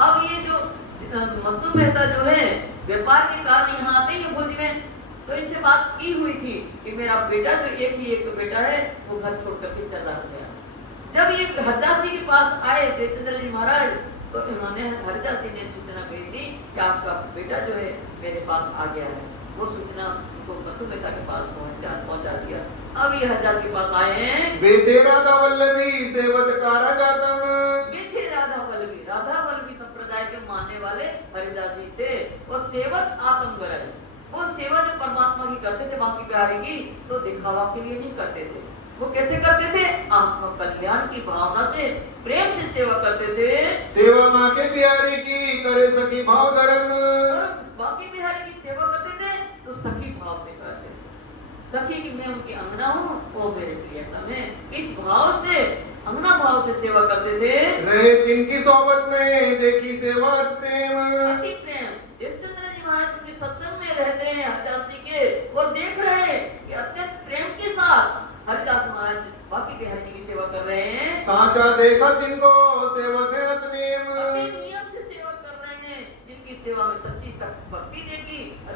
अब ये जो मत्तु मेहता जो है व्यापार के कारण यहाँ आते हैं भुज में। तो इनसे बात की हुई थी कि मेरा बेटा जो एक बेटा है वो घर छोड़ करके चला गया। जब ये हरिदास जी के पास आए देवचंद्र जी महाराज तो इन्होंने हरिदास जी ने सूचना भेज दी कि आपका बेटा जो है मेरे पास आ गया है। वो सूचना उनको मत्तु मेहता के पास पहुंचा दिया। अब ये हरिदास के पास आए हैं। बेटे राधा वल्लभी सेवत कारा जातम, बेटे राधा वल्लभी संप्रदाय के मानने वाले हरिदास जी थे। वो सेवत आत्मगर, वो सेवा जो परमात्मा की करते थे बांके बिहारी की, तो दिखावा के लिए नहीं करते थे। वो कैसे करते थे? आत्म कल्याण की भावना से प्रेम से सेवा करते थे। सेवा बांके बिहारी की करे सखी भाव धर्म, बांके बिहारी की सेवा करते थे तो सखी भाव से करते थे। सखी की मैं उनकी अंगना हूँ, वो मेरे प्रियतम है, इस भाव से अंगना भाव से सेवा करते थे। रहे तिनकी सोबत में देखी सेवा प्रेम, अति प्रेम। देवचंद्र जी महाराज उनके सत्संग में रहते हैं हरिदास जी के और देख रहे हैं कि अत्यंत प्रेम के साथ हरिदास महाराज बांके बिहारी जी की सेवा कर रहे हैं। साचा देखा तिनको सेवत है अतनेम, अति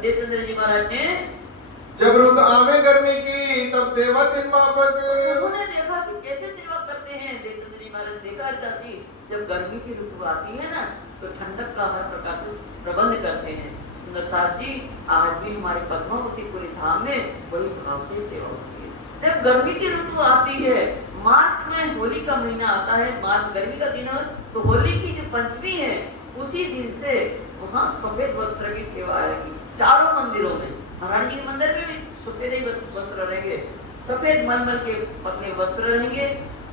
देवचंद्र जी महाराज ने जब रुत आवे गर्मी की तब सेवा तिन मापक। उन्होंने देखा कि कैसे सेवा करते हैं। देवचंद्र जी महाराज ने देखा हरिदास जी जब गर्मी की ऋतु आती है ना तो ठंडक का हर प्रकार से प्रबंध करते हैं। सुंदर साथ जी आज भी हमारे पद्मावतीपुरी धाम में बड़ी भाव से सेवा होती है। जब गर्मी की ऋतु आती है, मार्च में होली का महीना आता है, मार्च गर्मी का दिन है, तो होली की जो पंचमी है उसी दिन से वहाँ सफेद वस्त्र की सेवा आएगी चारों मंदिरों में। महारानी जी मंदिर में भी सफेद ही वस्त्र रहेंगे, सफेद मलमल के पतले वस्त्र रहेंगे।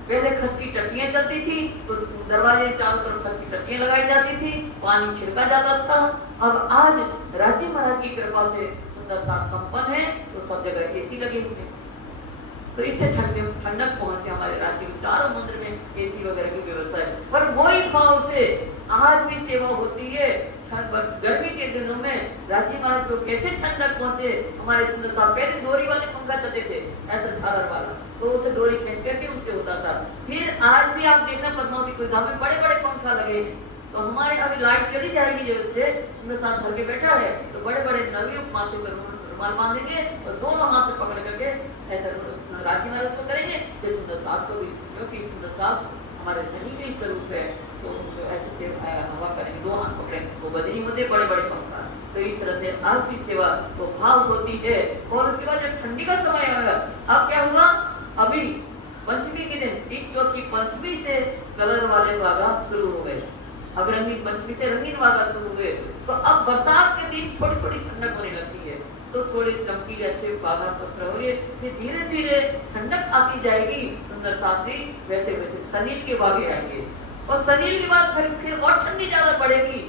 पहले खस की टट्टियां चलती थी तो दरवाजे चारों तरफ खस की टट्टियां लगाई जाती थी, पानी छिड़का जाता था। अब आज राजी महाराज की कृपा से सुंदर सा संपन्न है तो सब जगह एसी लगे हुए हैं, तो इससे ठंडक पहुंचे हमारे राज्य में। चारों मंदिर में एसी वगैरह की व्यवस्था है, पर वही भाव से आज भी सेवा होती है। गर्मी के दिनों में राजी महाराज को कैसे ठंडक पहुंचे। हमारे सुंदर साहब पहले डोरी वाले पंखा चलते थे, ऐसा झालर वाला, तो उसे डोरी खींच करके उससे होता था। फिर आज भी आप देखना पद्मावती धाम में बड़े बड़े पंखा लगे हैं, तो हमारे अभी लाइट चली जाएगी जब से सुंदर साहब घर के बैठा है तो बड़े बड़े नवयुवक माथे पर रुमाल बांधेंगे और दोनों हाथ से पकड़ करके ऐसा राजी महाराज को करेंगे, ये सुंदर साहब को भी, क्योंकि सुंदर साहब हमारे धनी के स्वरूप है, तो ऐसे से हवा करेंगे, दो हाथ पकड़ेंगे, वो बजरी होते बड़े बड़े पंखा। तो इस तरह से आज भी सेवा तो भाव होती है। और उसके बाद जब ठंडी का समय आएगा, अब क्या हुआ, अभी पंचमी के दिन तीज चौथ की पंचमी से कलर वाले वागा शुरू हो गए, अब रंगीन पंचमी से रंगीन वागा शुरू हुए, तो अब बरसात के दिन थोड़ी थोड़ी ठंडक होने लगती है, तो थोड़े चमकीले अच्छे बागा वस्त्र होंगे, फिर धीरे धीरे ठंडक आती जाएगी। सुंदर साथी वैसे वैसे सनील के वागे आएंगे, और सनील के बाद फिर और ठंडी ज्यादा पड़ेगी,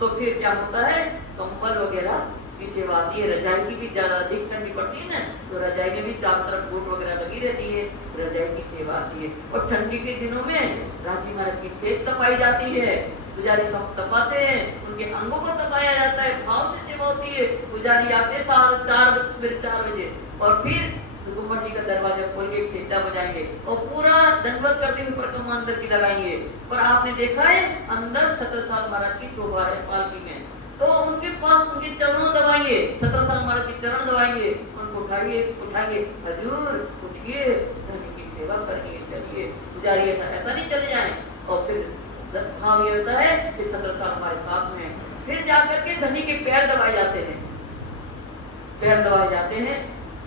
तो फिर क्या होता है, कंबल वगैरह की सेवा आती है। रजाई की भी ज्यादा अधिक ठंडी पड़ती है ना, तो रजाई में भी चारों तरफ कोट वगैरह लगी रहती है, रजाई की सेवा आती है। और ठंडी के दिनों में राजी महाराज की सेक तपाई जाती है, पुजारी सब तपाते हैं, उनके अंगों को तपाया जाता है, भाव से सेवा होती है। पुजारी आते सवेरे 4 बजे और फिर गुम्मट जी का दरवाजा खोल के सीटा बजाएंगे और पूरा दंडवत करते हुए परिक्रमा अंदर की लगाएंगे। पर आपने देखा है अंदर छत्रसाल महाराज की शोभा है पालकी में, तो उनके पास उनके चरणों दबाएंगे, छत्रसाल महाराज के चरण दबाएंगे, उनको उठाएंगे, हजूर उठिए, धनी की सेवा करनी है, चलिए। पुजारी ऐसा नहीं चले जाए। और फिर भाव ये होता है कि छत्रसाल हमारे साथ में, फिर जाकर के धनी के पैर दबाए जाते हैं, पैर दबाए जाते हैं।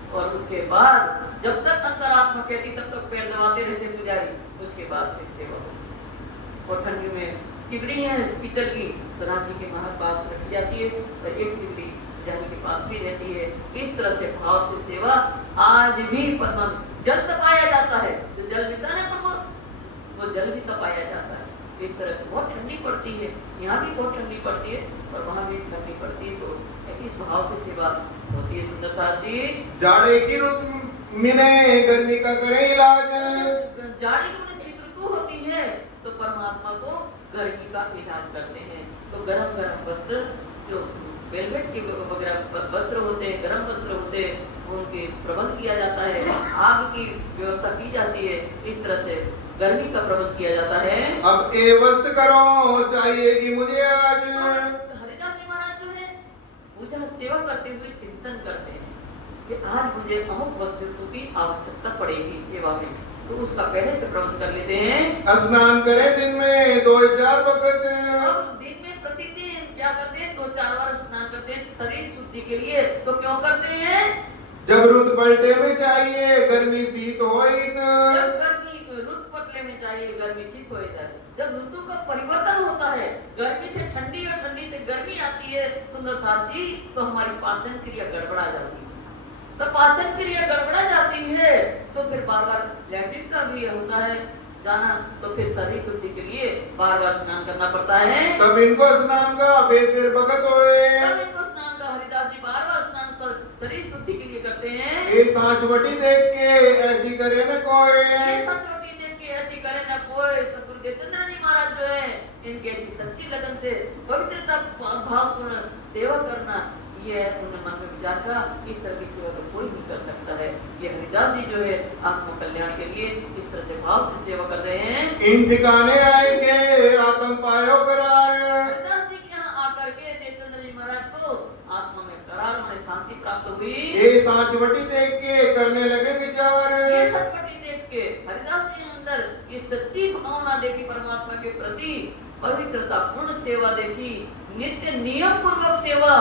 और उसके बाद जब तक अंतरात्मा कहती तब तक पैर दबाते रहते पुजारी, उसके बाद फिर सेवा होती। और ठंडी में सिगड़ी है पीतल की, तो राजी के महाराज पास रखी जाती है, और एक सिगड़ी जानी के पास भी रहती है। इस तरह से भाव से सेवा आज भी पद्म जल तपाया जाता है, जो जल मिलता है ना वो जल भी तपाया जाता है। इस तरह से बहुत ठंडी पड़ती है, यहाँ भी बहुत ठंडी पड़ती है और वहाँ भी ठंडी पड़ती है, तो इस भाव से सेवा होती है। सुंदर साथ जी जाड़े की रुत मिने गर्मी का करे इलाज। जाड़े की शीत ऋतु होती है तो परमात्मा को गर्मी का इलाज करते हैं, तो गरम गरम वस्त्र जो वेलवेट के वगैरह वस्त्र होते हैं, गरम वस्त्र होते हैं, उनके प्रबंध किया जाता है, आग की व्यवस्था की जाती है। इस तरह से गर्मी का प्रबंध किया जाता है। अब ए वस्त्र करो चाहिए कि मुझे आज। हरिदास जी महाराज जो है पूजा सेवा करते हुए चिंतन करते हैं कि आज मुझे अमुक वस्तु की आवश्यकता पड़ेगी सेवा में, तो उसका पहले से प्रबंध कर लेते हैं। स्नान करें दिन में 2-4 वक्त। अब दिन में प्रतिदिन क्या करते हैं, 2-4 बार स्नान करते हैं शरीर शुद्धि के लिए। तो क्यों करते हैं, जब रुत पलटे में चाहिए गर्मी शीत होई। जब गर्मी रुत पतले में चाहिए गर्मी शीत हो जाए, जब ऋतु का परिवर्तन होता है, गर्मी से ठंडी और ठंडी से गर्मी आती है सुंदर साथ जी, तो हमारी पाचन क्रिया गड़बड़ा जाती है। तो पाचन क्रिया गड़बड़ा जाती है तो फिर बार बार लैट्रिन का भी होता है जाना, तो फिर शरीर शुद्धि के लिए बार बार स्नान करना पड़ता है। तब इनको स्नान का फिर भगत होए। तब इनको स्नान का हरिदास जी बार बार स्नान शरीर शुद्धि के लिए करते हैं। ये सांचवटी देख के ऐसी करे न कोई। ये सांचवटी देख के ऐसी करे न कोई। सतगुरु देवचंद्र जी महाराज जो है इनकी ऐसी सच्ची लगन से पवित्रता भावपूर्ण सेवा करना, ये उन्हें मन में विचार का, इस तरह की सेवा तो कोई नहीं कर सकता है। ये हरिदास जी जो है आत्म कल्याण के लिए इस तरह से भाव से सेवा कर रहे हैं। इन ठिकाने आए के आत्म पायो कराए। हरिदास जी के यहाँ आकर के देवचंद्र जी महाराज को आत्मा में करा सांचवटी देख के करने लगे विचार। ये सचपटी देख के हरिदास जी के अंदर ये सच्ची भावना देखी परमात्मा के प्रति, पवित्रता पूर्ण सेवा देखी, नित्य नियम पूर्वक सेवा,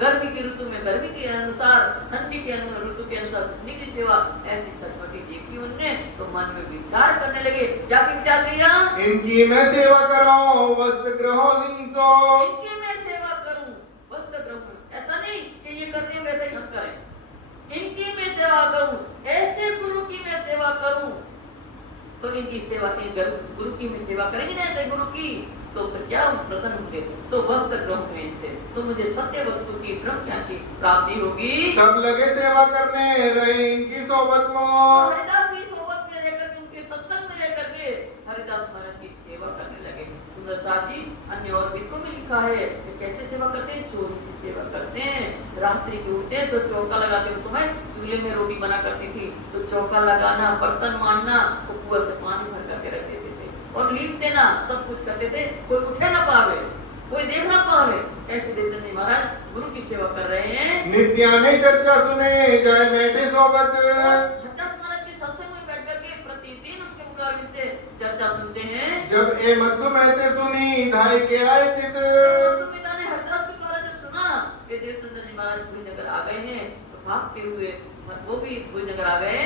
गर्मी की ऋतु में गर्मी के अनुसार, ठंडी के ऋतु के अनुसार ठंडी की सेवा, ऐसी सचपटी देखी उनने तो मन में विचार करने लगे। क्या विचार किया? इनकी मैं सेवा करूं वस्त्र ग्रहो सिंचो। इनकी मैं सेवा करूं वस्त्र ग्रहण, ऐसा नहीं कि ये करते हैं वैसे ही हम करें। इनकी मैं सेवा करूं, ऐसे गुरु की मैं सेवा करूं तो इनकी सेवा की गुरु की मैं सेवा करेंगे ना ऐसे गुरु की तो फिर क्या प्रसन्न होंगे, तो वस्त्र ग्रहण में इनसे तो मुझे सत्य वस्तु की ब्रह्म ज्ञान की प्राप्ति होगी। तब लगे सेवा करने रहे इनकी सोबत तो में। हरिदास की सोबत में रहकर के उनके सत्संग में रहकर के हरिदास महाराज की सेवा करने लगे। सुंदर साथ जी अन्य और विद्यों में लिखा है कि कैसे सेवा करते हैं, चोरी से सेवा करते हैं। रात्रि के उठते हैं तो चौका लगाते, उस समय चूल्हे में रोटी बना करती थी तो चौका लगाना, बर्तन मांजना, तो कुआं से पानी भर करके रख देते थे और लीप देना, सब कुछ करते थे, कोई उठे ना पावे, कोई देख ना पावे। ऐसे देवचंद जी महाराज गुरु की सेवा कर रहे हैं। नित्याने चर्चा सुने जाए बैठे सोबत। हरिदास महाराज के सत्संग में बैठ करके प्रतिदिन उनके मुकाबले से चर्चा सुनते हैं। जब ए मत्तु महते सुनी धाई के आए चित। तो पिता ने हरिदास के द्वारा जब सुना कि देवचंद जी महाराज भुजनगर आ गए हैं तो भागते हुए वो भी भुजनगर आ गए।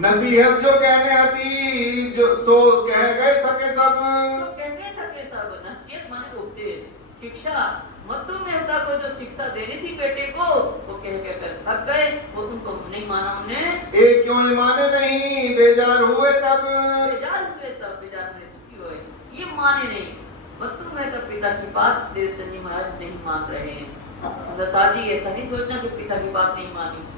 नसीहत जो कहने आती जो सो कह गए थके सब। तो कहते थके सब, नसीहत माने उपदेश, शिक्षा, मत्तु मेहता को जो शिक्षा देनी थी बेटे को वो कह कर थक गए, वो उनको नहीं माना हमने। एक क्यों माने नहीं बेजार हुए तब। बेजार हुए तब, बेजार हुए दुखी हुए, ये माने नहीं। मत्तु मेहता पिता की बात देवचंद जी महाराज नहीं मान रहे हैं। सुंदर जी ऐसा नहीं सोचना कि पिता की बात नहीं मानी,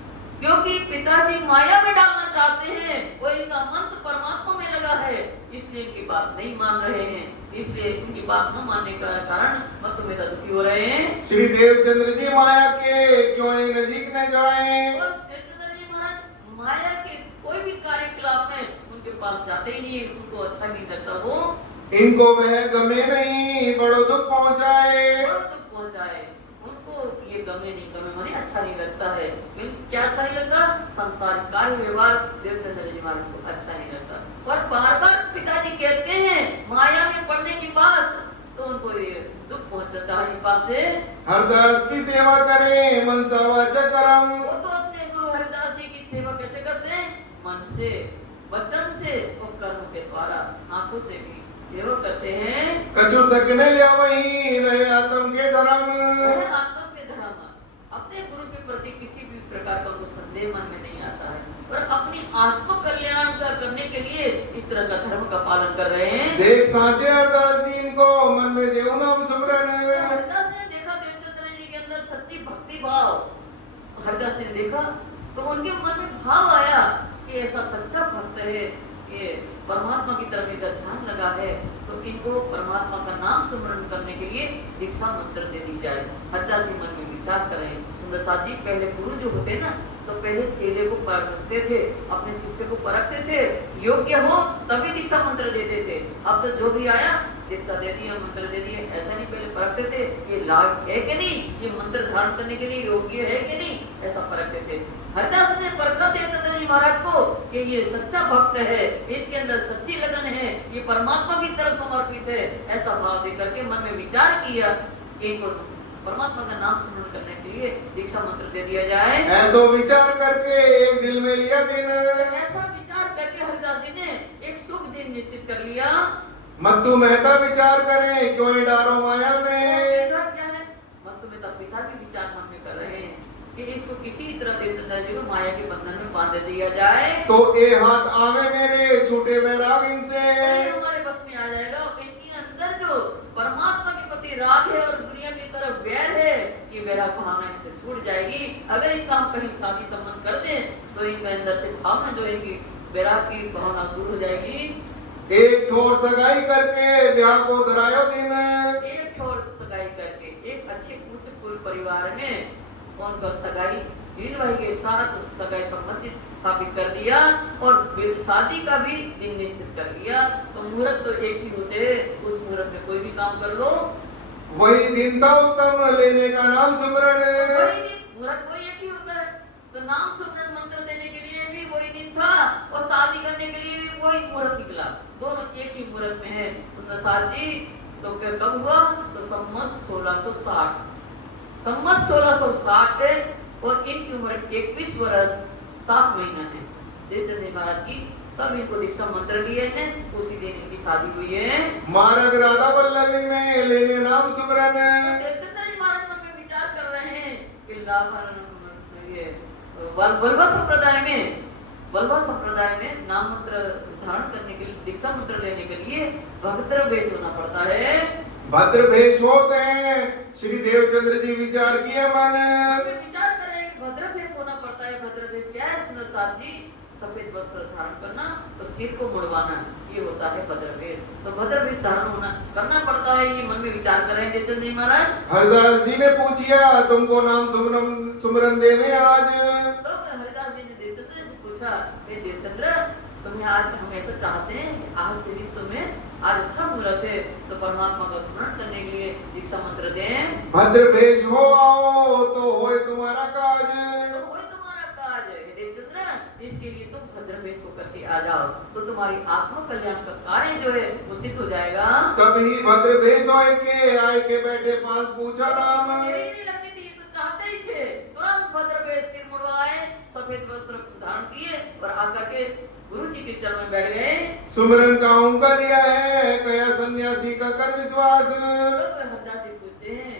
क्योंकि पिताजी माया में डालना चाहते हैं, वो इनका मन तो परमात्मा में लगा है, इसलिए इनकी बात नहीं मान रहे हैं। इसलिए इनकी बात न मानने का कारण मत्तु मेहता दुखी हो रहे हैं। श्री देवचंद्र जी माया के क्यों नजीक न जाए। और देवचंद्र जी महाराज माया के कोई भी कार्यकलाप में उनके पास जाते ही नहीं, उनको अच्छा नहीं लगता। वो इनको वह गमे नहीं बड़ो दुख पहुंचाए। बड़ा दुख पहुंचाए उनको, ये गमे नहीं, गमे माने अच्छा नहीं लगता है। क्या अच्छा नहीं लगता? संसारिक कार्य व्यवहार देवचंद्र जी महाराज को अच्छा नहीं लगता। और बार बार पिताजी कहते हैं माया में पड़ने की बात, तो उनको ये दुख पहुंच जाता है इस बात से। हरदास की सेवा करें मनसा वाचा करम। वो तो अपने गुरु हरिदास जी की सेवा कैसे करते हैं? मन से, वचन से और कर्म के द्वारा, आंखों से भी सेवा करते हैं। कछु सकने ले वही रहे आत्म के धर्म। आत्म के धर्म, अपने गुरु के प्रति किसी भी प्रकार का कोई संदेह मन में नहीं आता है और अपनी आत्म कल्याण का करने के लिए इस तरह का धर्म का पालन कर रहे हैं। देख सांचे हरदास जी इनको मन में देव नाम सुमरन। हरदास ने देखा देवचंद्र जी के अंदर सच्ची भक्ति भाव, हरदास ने देखा तो उनके मन में भाव आया कि ऐसा सच्चा भक्त है, ये परमात्मा की तरफ इनका ध्यान लगा है, तो इनको परमात्मा का नाम स्मरण करने के लिए दीक्षा मंत्र दे दी जाए। हरदास जी मन में विचार करें। सुंदर साथ जी पहले गुरु जो होते ना तो पहले चेले को परखते थे, अपने शिष्य को परखते थे, योग्य हो तभी दीक्षा मंत्र देते थे। अब तो जो भी आया दीक्षा दे दिया, मंत्र दे दिए, ऐसा नहीं पहले परखते थे ये लायक है कि नहीं, ये मंत्र धारण करने के लिए योग्य है कि नहीं, ऐसा परखते थे। हरिदास ने परखा देवचंद्र जी महाराज को कि ये सच्चा भक्त है, इनके अंदर सच्ची लगन है, ये परमात्मा की तरफ समर्पित है, ऐसा भाव देकर के मन में विचार किया कि इनको परमात्मा का नाम स्मरण करने के लिए दीक्षा मंत्र दे दिया जाए। ऐसो विचार करके एक दिल में लिया दिन। ऐसा विचार करके हरिदास जी ने एक शुभ दिन निश्चित कर लिया। मत्तु मेहता विचार करें क्यों डारो माया में। क्या है? मत्तु मेहता पिता भी विचार मन में कर रहे हैं कि इसको किसी तरह देवचंद्र जी को माया के बंधन में बांध दिया जाए, तो ए हाथ आवे मेरे छूटे बैराग इनसे। हमारे बस में आ जाएगा। इनके अंदर जो परमात्मा के प्रति राग है और दुनिया की तरफ वैर है, ये वैराग भावना इनसे छूट जाएगी। अगर इनका हम कहीं शादी संबंध कर दें तो इनके अंदर से भावना जो इनकी वैराग की भावना दूर हो जाएगी। एक ठोर सगाई करके ब्याह को धरायो दिन। एक ठोर सगाई करके एक अच्छे उच्च कुल परिवार में उनका सगाई लीन भाई के साथ सगाई संबंधित स्थापित कर दिया और शादी का भी दिन निश्चित कर दिया। तो मुहूर्त तो एक ही होते, उस मुहूर्त में कोई भी काम कर लो। वही दिन था उत्तम लेने का नाम सुमरन। वही दिन, मुहूर्त कोई एक ही होता है, तो नाम सुमरन मंत्र देने के लिए भी वही दिन था और शादी करने के लिए भी वही मुहूर्त निकला, दोनों एक ही मुहूर्त में है। सुंदर साथ जी तो कब हुआ? तो सम्मत 1660, सम्मत 1660 है और इनकी उम्र 21 वर्ष 7 महीना है। देवचंद जी महाराज की तब इनको दीक्षा मंत्र दिए हैं, उसी दिन इनकी शादी हुई है। मार्ग राधा वल्लभी में लेने नाम सुमरन। देवचंद जी महाराज मन में विचार कर रहे हैं कि ये वल्लभ संप्रदाय में नाम मंत्र धारण करने के लिए, दीक्षा मंत्र लेने के लिए भद्र वेश होना पड़ता है। भद्र भेष होते हैं। श्री देवचंद्र जी विचार किए मन। विचार करें कि भद्र वेश होना पड़ता है। भद्र वेश क्या है सुंदर साथ जी? सफेद वस्त्र धारण करना और सिर को मुड़वाना, ये होता है भद्र वेश। तो भद्र वेश धारण होना करना पड़ता है, ये मन में विचार कर रहे हैं देवचंद जी महाराज। हरिदास जी ने पूछिया तुमको नाम सुमरन देवे आज। तो हरिदास जी ने देवचंद्र से पूछा, हे देवचंद्र तुम्हें आज हम ऐसा चाहते हैं कि आज के दिन तुम्हें आज अच्छा मुहूर्त है तो परमात्मा का स्मरण करने के लिए दीक्षा मंत्र दें। भद्र भेष हो आओ तो होए तुम्हारा काज। तो होए तुम्हारा काज है देवचंद्र, इसके लिए तुम भद्र वेश होकर के आ जाओ तो तुम्हारी आत्म कल्याण का कार्य जो है वो सिद्ध हो जाएगा। तभी भद्र भेष होए के आए के बैठे पास पूछा नाम। देरी नहीं लगनी थी, तो चाहते ही थे तुरंत भद्र वेश, सिर मुड़वाए, सफेद वस्त्र धारण किए और आकर के गुरु जी के चरण में बैठ गए। सुमरन का उनका लिया है कया सन्यासी का कर विश्वास। हरदास जी पूछते हैं,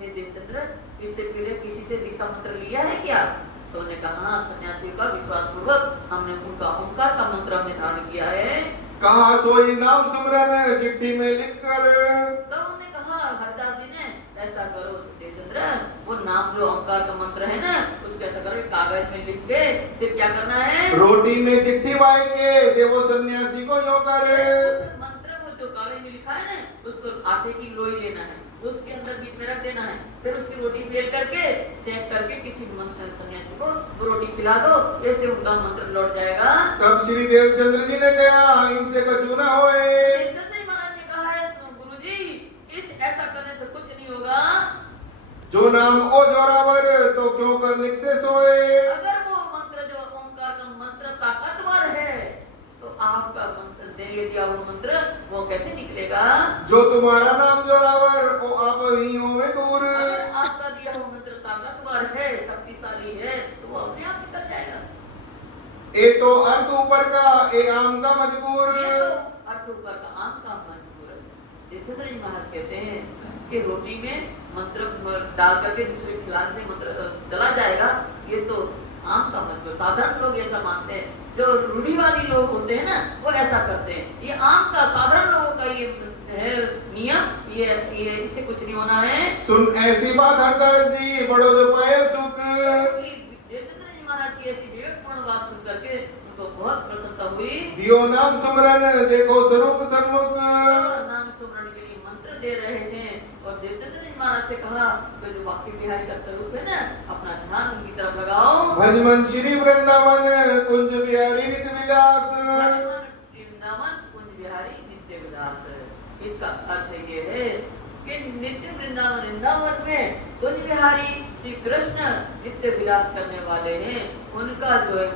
हे देवचंद्र इससे पहले किसी से दीक्षा मंत्र लिया है क्या? तो उन्होंने कहा हाँ, सन्यासी का विश्वास पूर्वक हमने उनका ओंकार का मंत्र हमने धारण किया है। कहा सोई नाम सुमरन चिट्ठी में लिखकर। तो उन्होंने कहा हरदास जी ने ऐसा करो देवचंद्र, वो नाम जो ओंकार का मंत्र है ना उसको ऐसा करो कागज में लिख के फिर क्या करना है? रोटी में चिट्ठी बाई के देवो सन्यासी को यो करे। उस मंत्र को जो कागज में लिखा है ना उसको आटे की लोई लेना है, उसके अंदर बीच में रख देना है, फिर उसकी रोटी बेल करके सेक करके किसी मंत्र सन्यासी को रोटी खिला दो, ऐसे उनका मंत्र लौट जाएगा। तब श्री देवचंद्र जी ने कहा इनसे कछु न होए। देवचंद्र जी महाराज ने कहा है गुरुजी इस ऐसा करने से कुछ नहीं होगा। जो नाम ओ जोरावर तो क्यों कर निक से सोए। अगर वो मंत्र जो ओंकार का मंत्र ताकतवर है तो आपका मंत्र देंगे दिया वो मंत्र वो कैसे निकलेगा? जो तुम्हारा नाम जोरावर ओ आप ही होए दूर। अगर आपका दिया हुआ मंत्र ताकतवर है, शक्तिशाली है तो वो अपने आप निकल जाएगा। ए तो अर्थ ऊपर का ए आम का मजबूर। ये तो अर्थ ऊपर का आम का मजबूर है। देवचंद्र जी महाराज कहते हैं कि रोटी में मंत्र डाल करके दूसरे खिलाने से मंत्र चला जाएगा, ये तो आम का मजबूर। साधारण लोग ऐसा मानते हैं, जो रूढ़िवादी लोग होते हैं ना वो ऐसा करते हैं। ये आम का साधारण लोगों का ये है नियम, ये इससे कुछ नहीं होना है। सुन ऐसी बात हरदास जी बड़ो जो पाए सुख। देवचंद्र जी महाराज की ऐसी विवेकपूर्ण बात सुन करके उनको बहुत प्रसन्नता हुई। दियो नाम सुमरन देखो स्वरूप सन्मुख। नाम सुमरन के लिए मंत्र दे रहे हैं और देवचंद्र जी महाराज से कहा तो जो बाकी बिहारी का स्वरूप है ना अपना ध्यान उनकी तरफ लगाओ। भजमन श्री वृंदावन कुंज बिहारी नित्य विलास। श्री वृंदावन कुंज बिहारी नित्य विलास। इसका अर्थ ये है कि नित्य वृंदावन में कुंज बिहारी श्री कृष्ण नित्य विलास करने वाले हैं, उनका जो है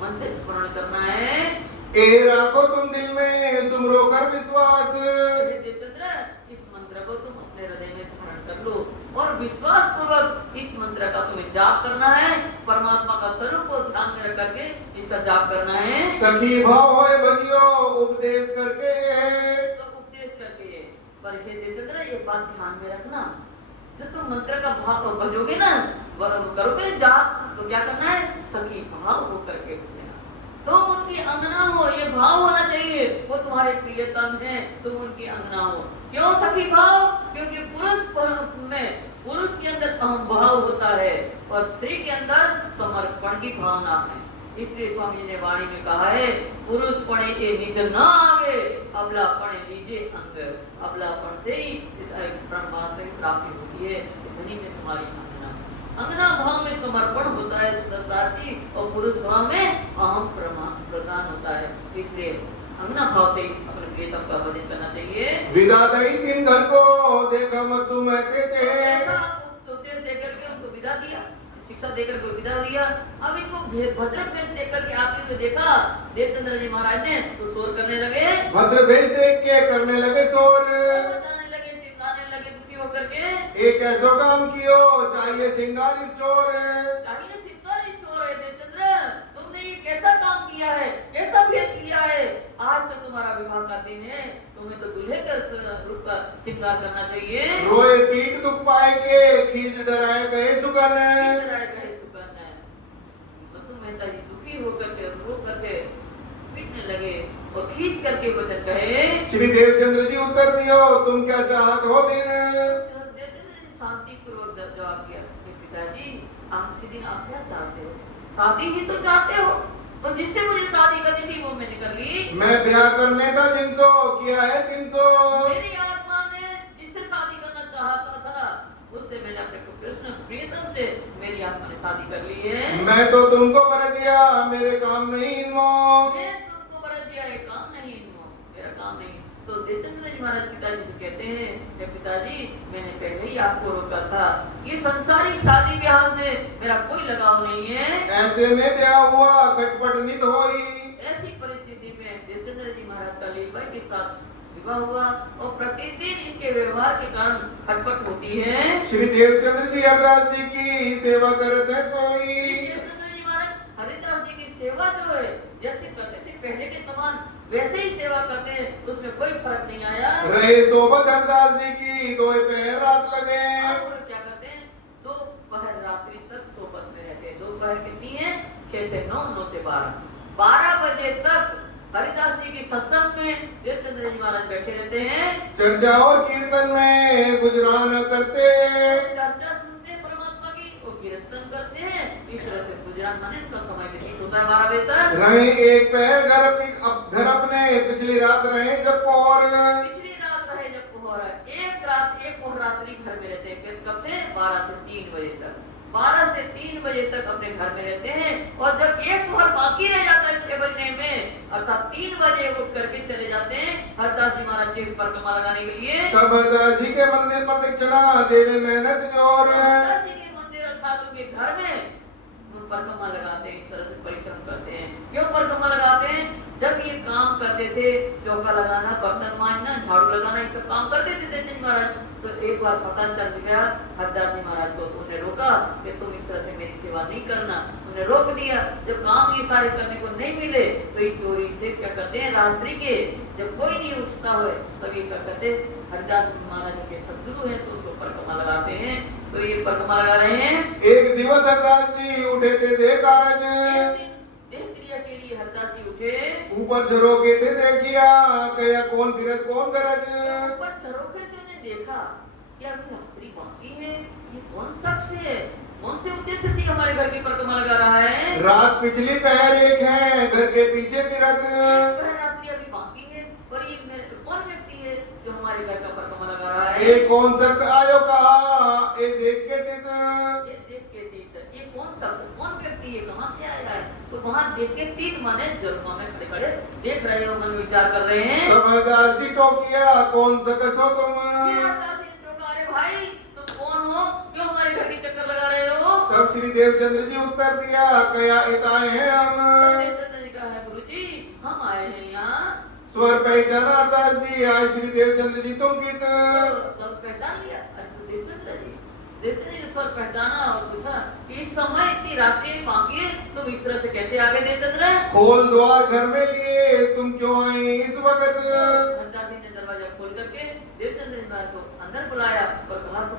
मन से स्मरण करना है। ए राखो तुम दिल में सुमरो कर विश्वास। देवचंद्र इस मंत्र को तुम अपने हृदय में धारण कर लो और विश्वास पूर्वक इस मंत्र का तुम्हें जाप करना है। परमात्मा का स्वरूप को ध्यान में रख करके इसका जाप करना है। सखी भाव होए भजियो उपदेश करके। तो उपदेश करके पर हे देवचंद्र एक बात ध्यान में रखना, जब तुम मंत्र का भाव भजोगे ना करोगे जाप तो क्या करना है? सखी भाव हो करके तुम उनकी अंगना हो, ये भाव होना चाहिए वो तुम्हारे प्रियतम है, तुम उनकी अंगना हो। क्यों सखी भाव? क्योंकि पुरुष के अंदर अहम भाव होता है और स्त्री के अंदर समर्पण की भावना है। इसलिए स्वामी जी ने वाणी में कहा है पुरुष पणे ए निद न आवे अबला पणे लीजे अंग। अबलापन से ही परमात्मा की प्राप्ति होती है। धनी में तुम्हारी अंगना भाव में समर्पण होता है सुंदरताजी और पुरुष भाव में अहम प्रधान होता है। इसलिए अंगना भाव से अपने प्रियतम का भजन करना चाहिए। विदा दई तीन घर को देखा मत तुम ऐसे थे। ऐसा उपदेश देकर के उनको विदा दिया, शिक्षा देकर को विदा दिया। अब इनको भद्रक भेष देख करके आपने जो देखा, देवचंद्र जी महाराज ने तो शोर करने लगे, भद्र भेष देख के करने लगे शोर, बताने लगे, चिल्लाने लगे दुखी होकर के, एक ऐसा काम कियो चाहिए सिंगार स्टोर। चाहिए सिंगार स्टोर है देवचंद्र, तुमने ये कैसा काम किया है, कैसा भेष किया है? आज तो तुम्हारा विवाह का दिन है, तुम्हें तो दूल्हे का रूप का श्रृंगार करना चाहिए। रोए पीठ दुख पाए के खींच डराए गए सुगन। तो तुम ऐसा ही दुखी होकर के रो करके पीटने लगे और खींच करके वचन कहे। श्री देवचंद्र जी उत्तर दियो तुम क्या चाहत हो दिन। देवचंद्र जी शांति पूर्वक जवाब दिया, पिताजी आज के दिन आप क्या चाहते हो? शादी ही तो चाहते हो, तो जिससे मुझे शादी करनी थी वो मैंने कर ली। मैं ब्याह करने था जिनसो किया है 300। मेरी आत्मा ने जिससे शादी करना चाहता था उससे मैंने अपने कृष्ण प्रियतम से मेरी आत्मा ने शादी कर ली है। मैं तो तुमको बर दिया मेरे काम नहीं इनमो। मैं तुमको बर दिया ये काम नहीं इनमो, मेरा काम नहीं। तो देवचंद्र जी महाराज पिताजी से कहते हैं, ये पिताजी मैंने पहले ही आपको रोका था, ये संसारिक शादी ब्याह से मेरा कोई लगाव नहीं है। ऐसे में ब्याह हुआ खटपट नित होई। ऐसी परिस्थिति में देवचंद्र जी महाराज का लीलबाई के साथ विवाह हुआ और प्रतिदिन इनके व्यवहार के कारण खटपट होती है। श्री देवचंद्र जी हरिदास जी की सेवा करते सोई। देवचंद्र जी महाराज हरिदास जी की सेवा जो है जैसे करते थे पहले के समान वैसे ही सेवा करते हैं, उसमें कोई फर्क नहीं आया। रहे सोबत हरिदास जी की दोपहर रात लगे। क्या करते हैं, दोपहर रात्रि तक सोबत में रहते हैं। दोपहर कितनी है? 6 से 9, 9 से 12, 12 बजे तक हरिदास जी की सत्संग में देवचंद्र जी महाराज बैठे रहते हैं। चर्चा और कीर्तन में गुजरान करते। चर्चा सुनते हैं परमात्मा की और कीर्तन करते हैं। इस तरह से गुजरान माने उनका समय व्यतीत होता है 12 बजे तक। रहे एक पहर घर अपने पिछली रात रहे जब पोहर। पिछली रात रहे जब पोहर, एक रात एक पोहर रात्रि घर में रहते हैं। कब से? 12 से 3 बजे तक। 12 से 3 बजे तक अपने घर में रहते हैं और जब एक पोहर बाकी रह जाता है 6 बजने में, अर्थात 3 बजे उठ करके चले जाते हैं हरिदास जी महाराज की परिक्रमा लगाने के लिए। तब हरिदास जी के मंदिर प्रदक्षिणा देवे मेहनत जोर। हरिदास जी के मंदिर अर्थात उनके घर में परिक्रमा लगाते हैं, इस तरह से परिश्रम करते हैं। क्यों परिक्रमा लगाते हैं? जब ये काम करते थे, चौका लगाना, बर्तन मांजना, झाड़ू लगाना, ये सब काम करते थे देवचंद्र जी महाराज, तो एक बार पता चल गया हरिदास जी महाराज को, तो उन्हें रोका कि तुम इस तरह से मेरी सेवा नहीं करना। उन्हें रोक दिया। जब काम ये सारे करने को नहीं मिले तो इस चोरी से क्या करते हैं, रात्रि के जब कोई नहीं उठता हो तब ये क्या करते, हरिदास जी महाराज के सदगुरु हैं तो उनको परिक्रमा लगाते हैं। तो ये परिक्रमा लगा रहे हैं। एक दिवस हरिदास जी उठे थे कारज। देह क्रिया के लिए हरिदास जी उठे, ऊपर झरोके थे देखिया कया कौन फिरत कौन गरज। ऊपर झरोखे से उन्हें देखा कि अभी रात्रि बाकी है, ये कौन शख्स है, कौन से उद्देश्य से हमारे घर की परिक्रमा लगा रहा है? रात पिछली पहर एक है घर के पीछे फिरत। रात्रि अभी बाकी है और ये कौन व्यक्ति है जो हमारे घर का परिक्रमा लगा रहा है? एक कौन शख्स आयो कहा ये देख के तीत। ये देख के तीत, ये कौन शख्स, कौन व्यक्ति है, कहां से आया है? तो वहां देख के तीत माने जलवा में खड़े खड़े देख रहे हो, मन विचार कर रहे हैं। तब हरिदास जी टोकिया कौन शख्स हो तुम। हरिदास जी टोका, अरे भाई तुम कौन हो, क्यों हमारे घर की चक्कर लगा रहे हो? तब श्री देवचंद्र जी उत्तर दिया कया इताए हैं हम। देवचंद्र जी कहा है, गुरुजी हम आए हैं यहाँ। स्वर पहचाना हरिदास जी आए श्री देवचंद्र जी तुम कित। स्वर पहचान लिया? अरे तो देवचंद्र जी, देवचंद्र जी ने स्वर पहचाना और पूछा कि इस समय इतनी रात्रि बाकी है, तुम इस तरह से कैसे आ गए देवचंद्र? खोल द्वार घर में लिए तुम क्यों आई इस वक्त। हरिदास जी ने दरवाजा खोल करके देवचंद्र जी महाराज को अंदर बुलाया और कहा तुम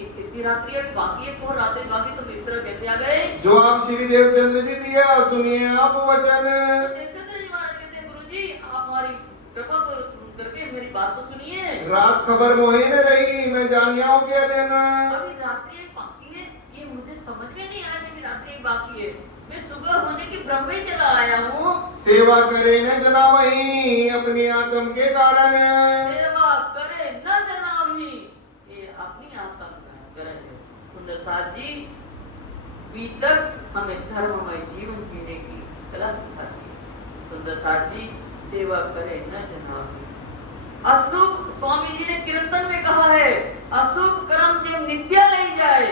इतनी रात्रि है बाकी है, और रात्रि बाकी तुम इस तरह कैसे आ गए? जो आप श्री देवचंद्र जी दिया सुनिए आप वचन। देवचंद्र जी महाराज कहते हैं, गुरुजी आप हमारी कृपा करके मेरी बात तो सुनिए। रात खबर मोही न रही मैं जानिया क्या देना। अभी रात्रि बाकी है, ये मुझे समझ में नहीं आया कि रात्रि बाकी है। मैं सुबह होने की भ्रम में चला आया हूँ। सेवा करे न जना वही अपनी आत्म के कारण। सेवा करे न जना वही, ये अपनी आत्म का गरज है। सुंदर साथ जी बीतक हमें धर्ममय जीवन जीने की कला सिखाती है। सुंदर साथ जी सेवा करे न जना वही। अशुभ, स्वामी जी ने कीर्तन में कहा है, अशुभ कर्म जब नित्या ले जाए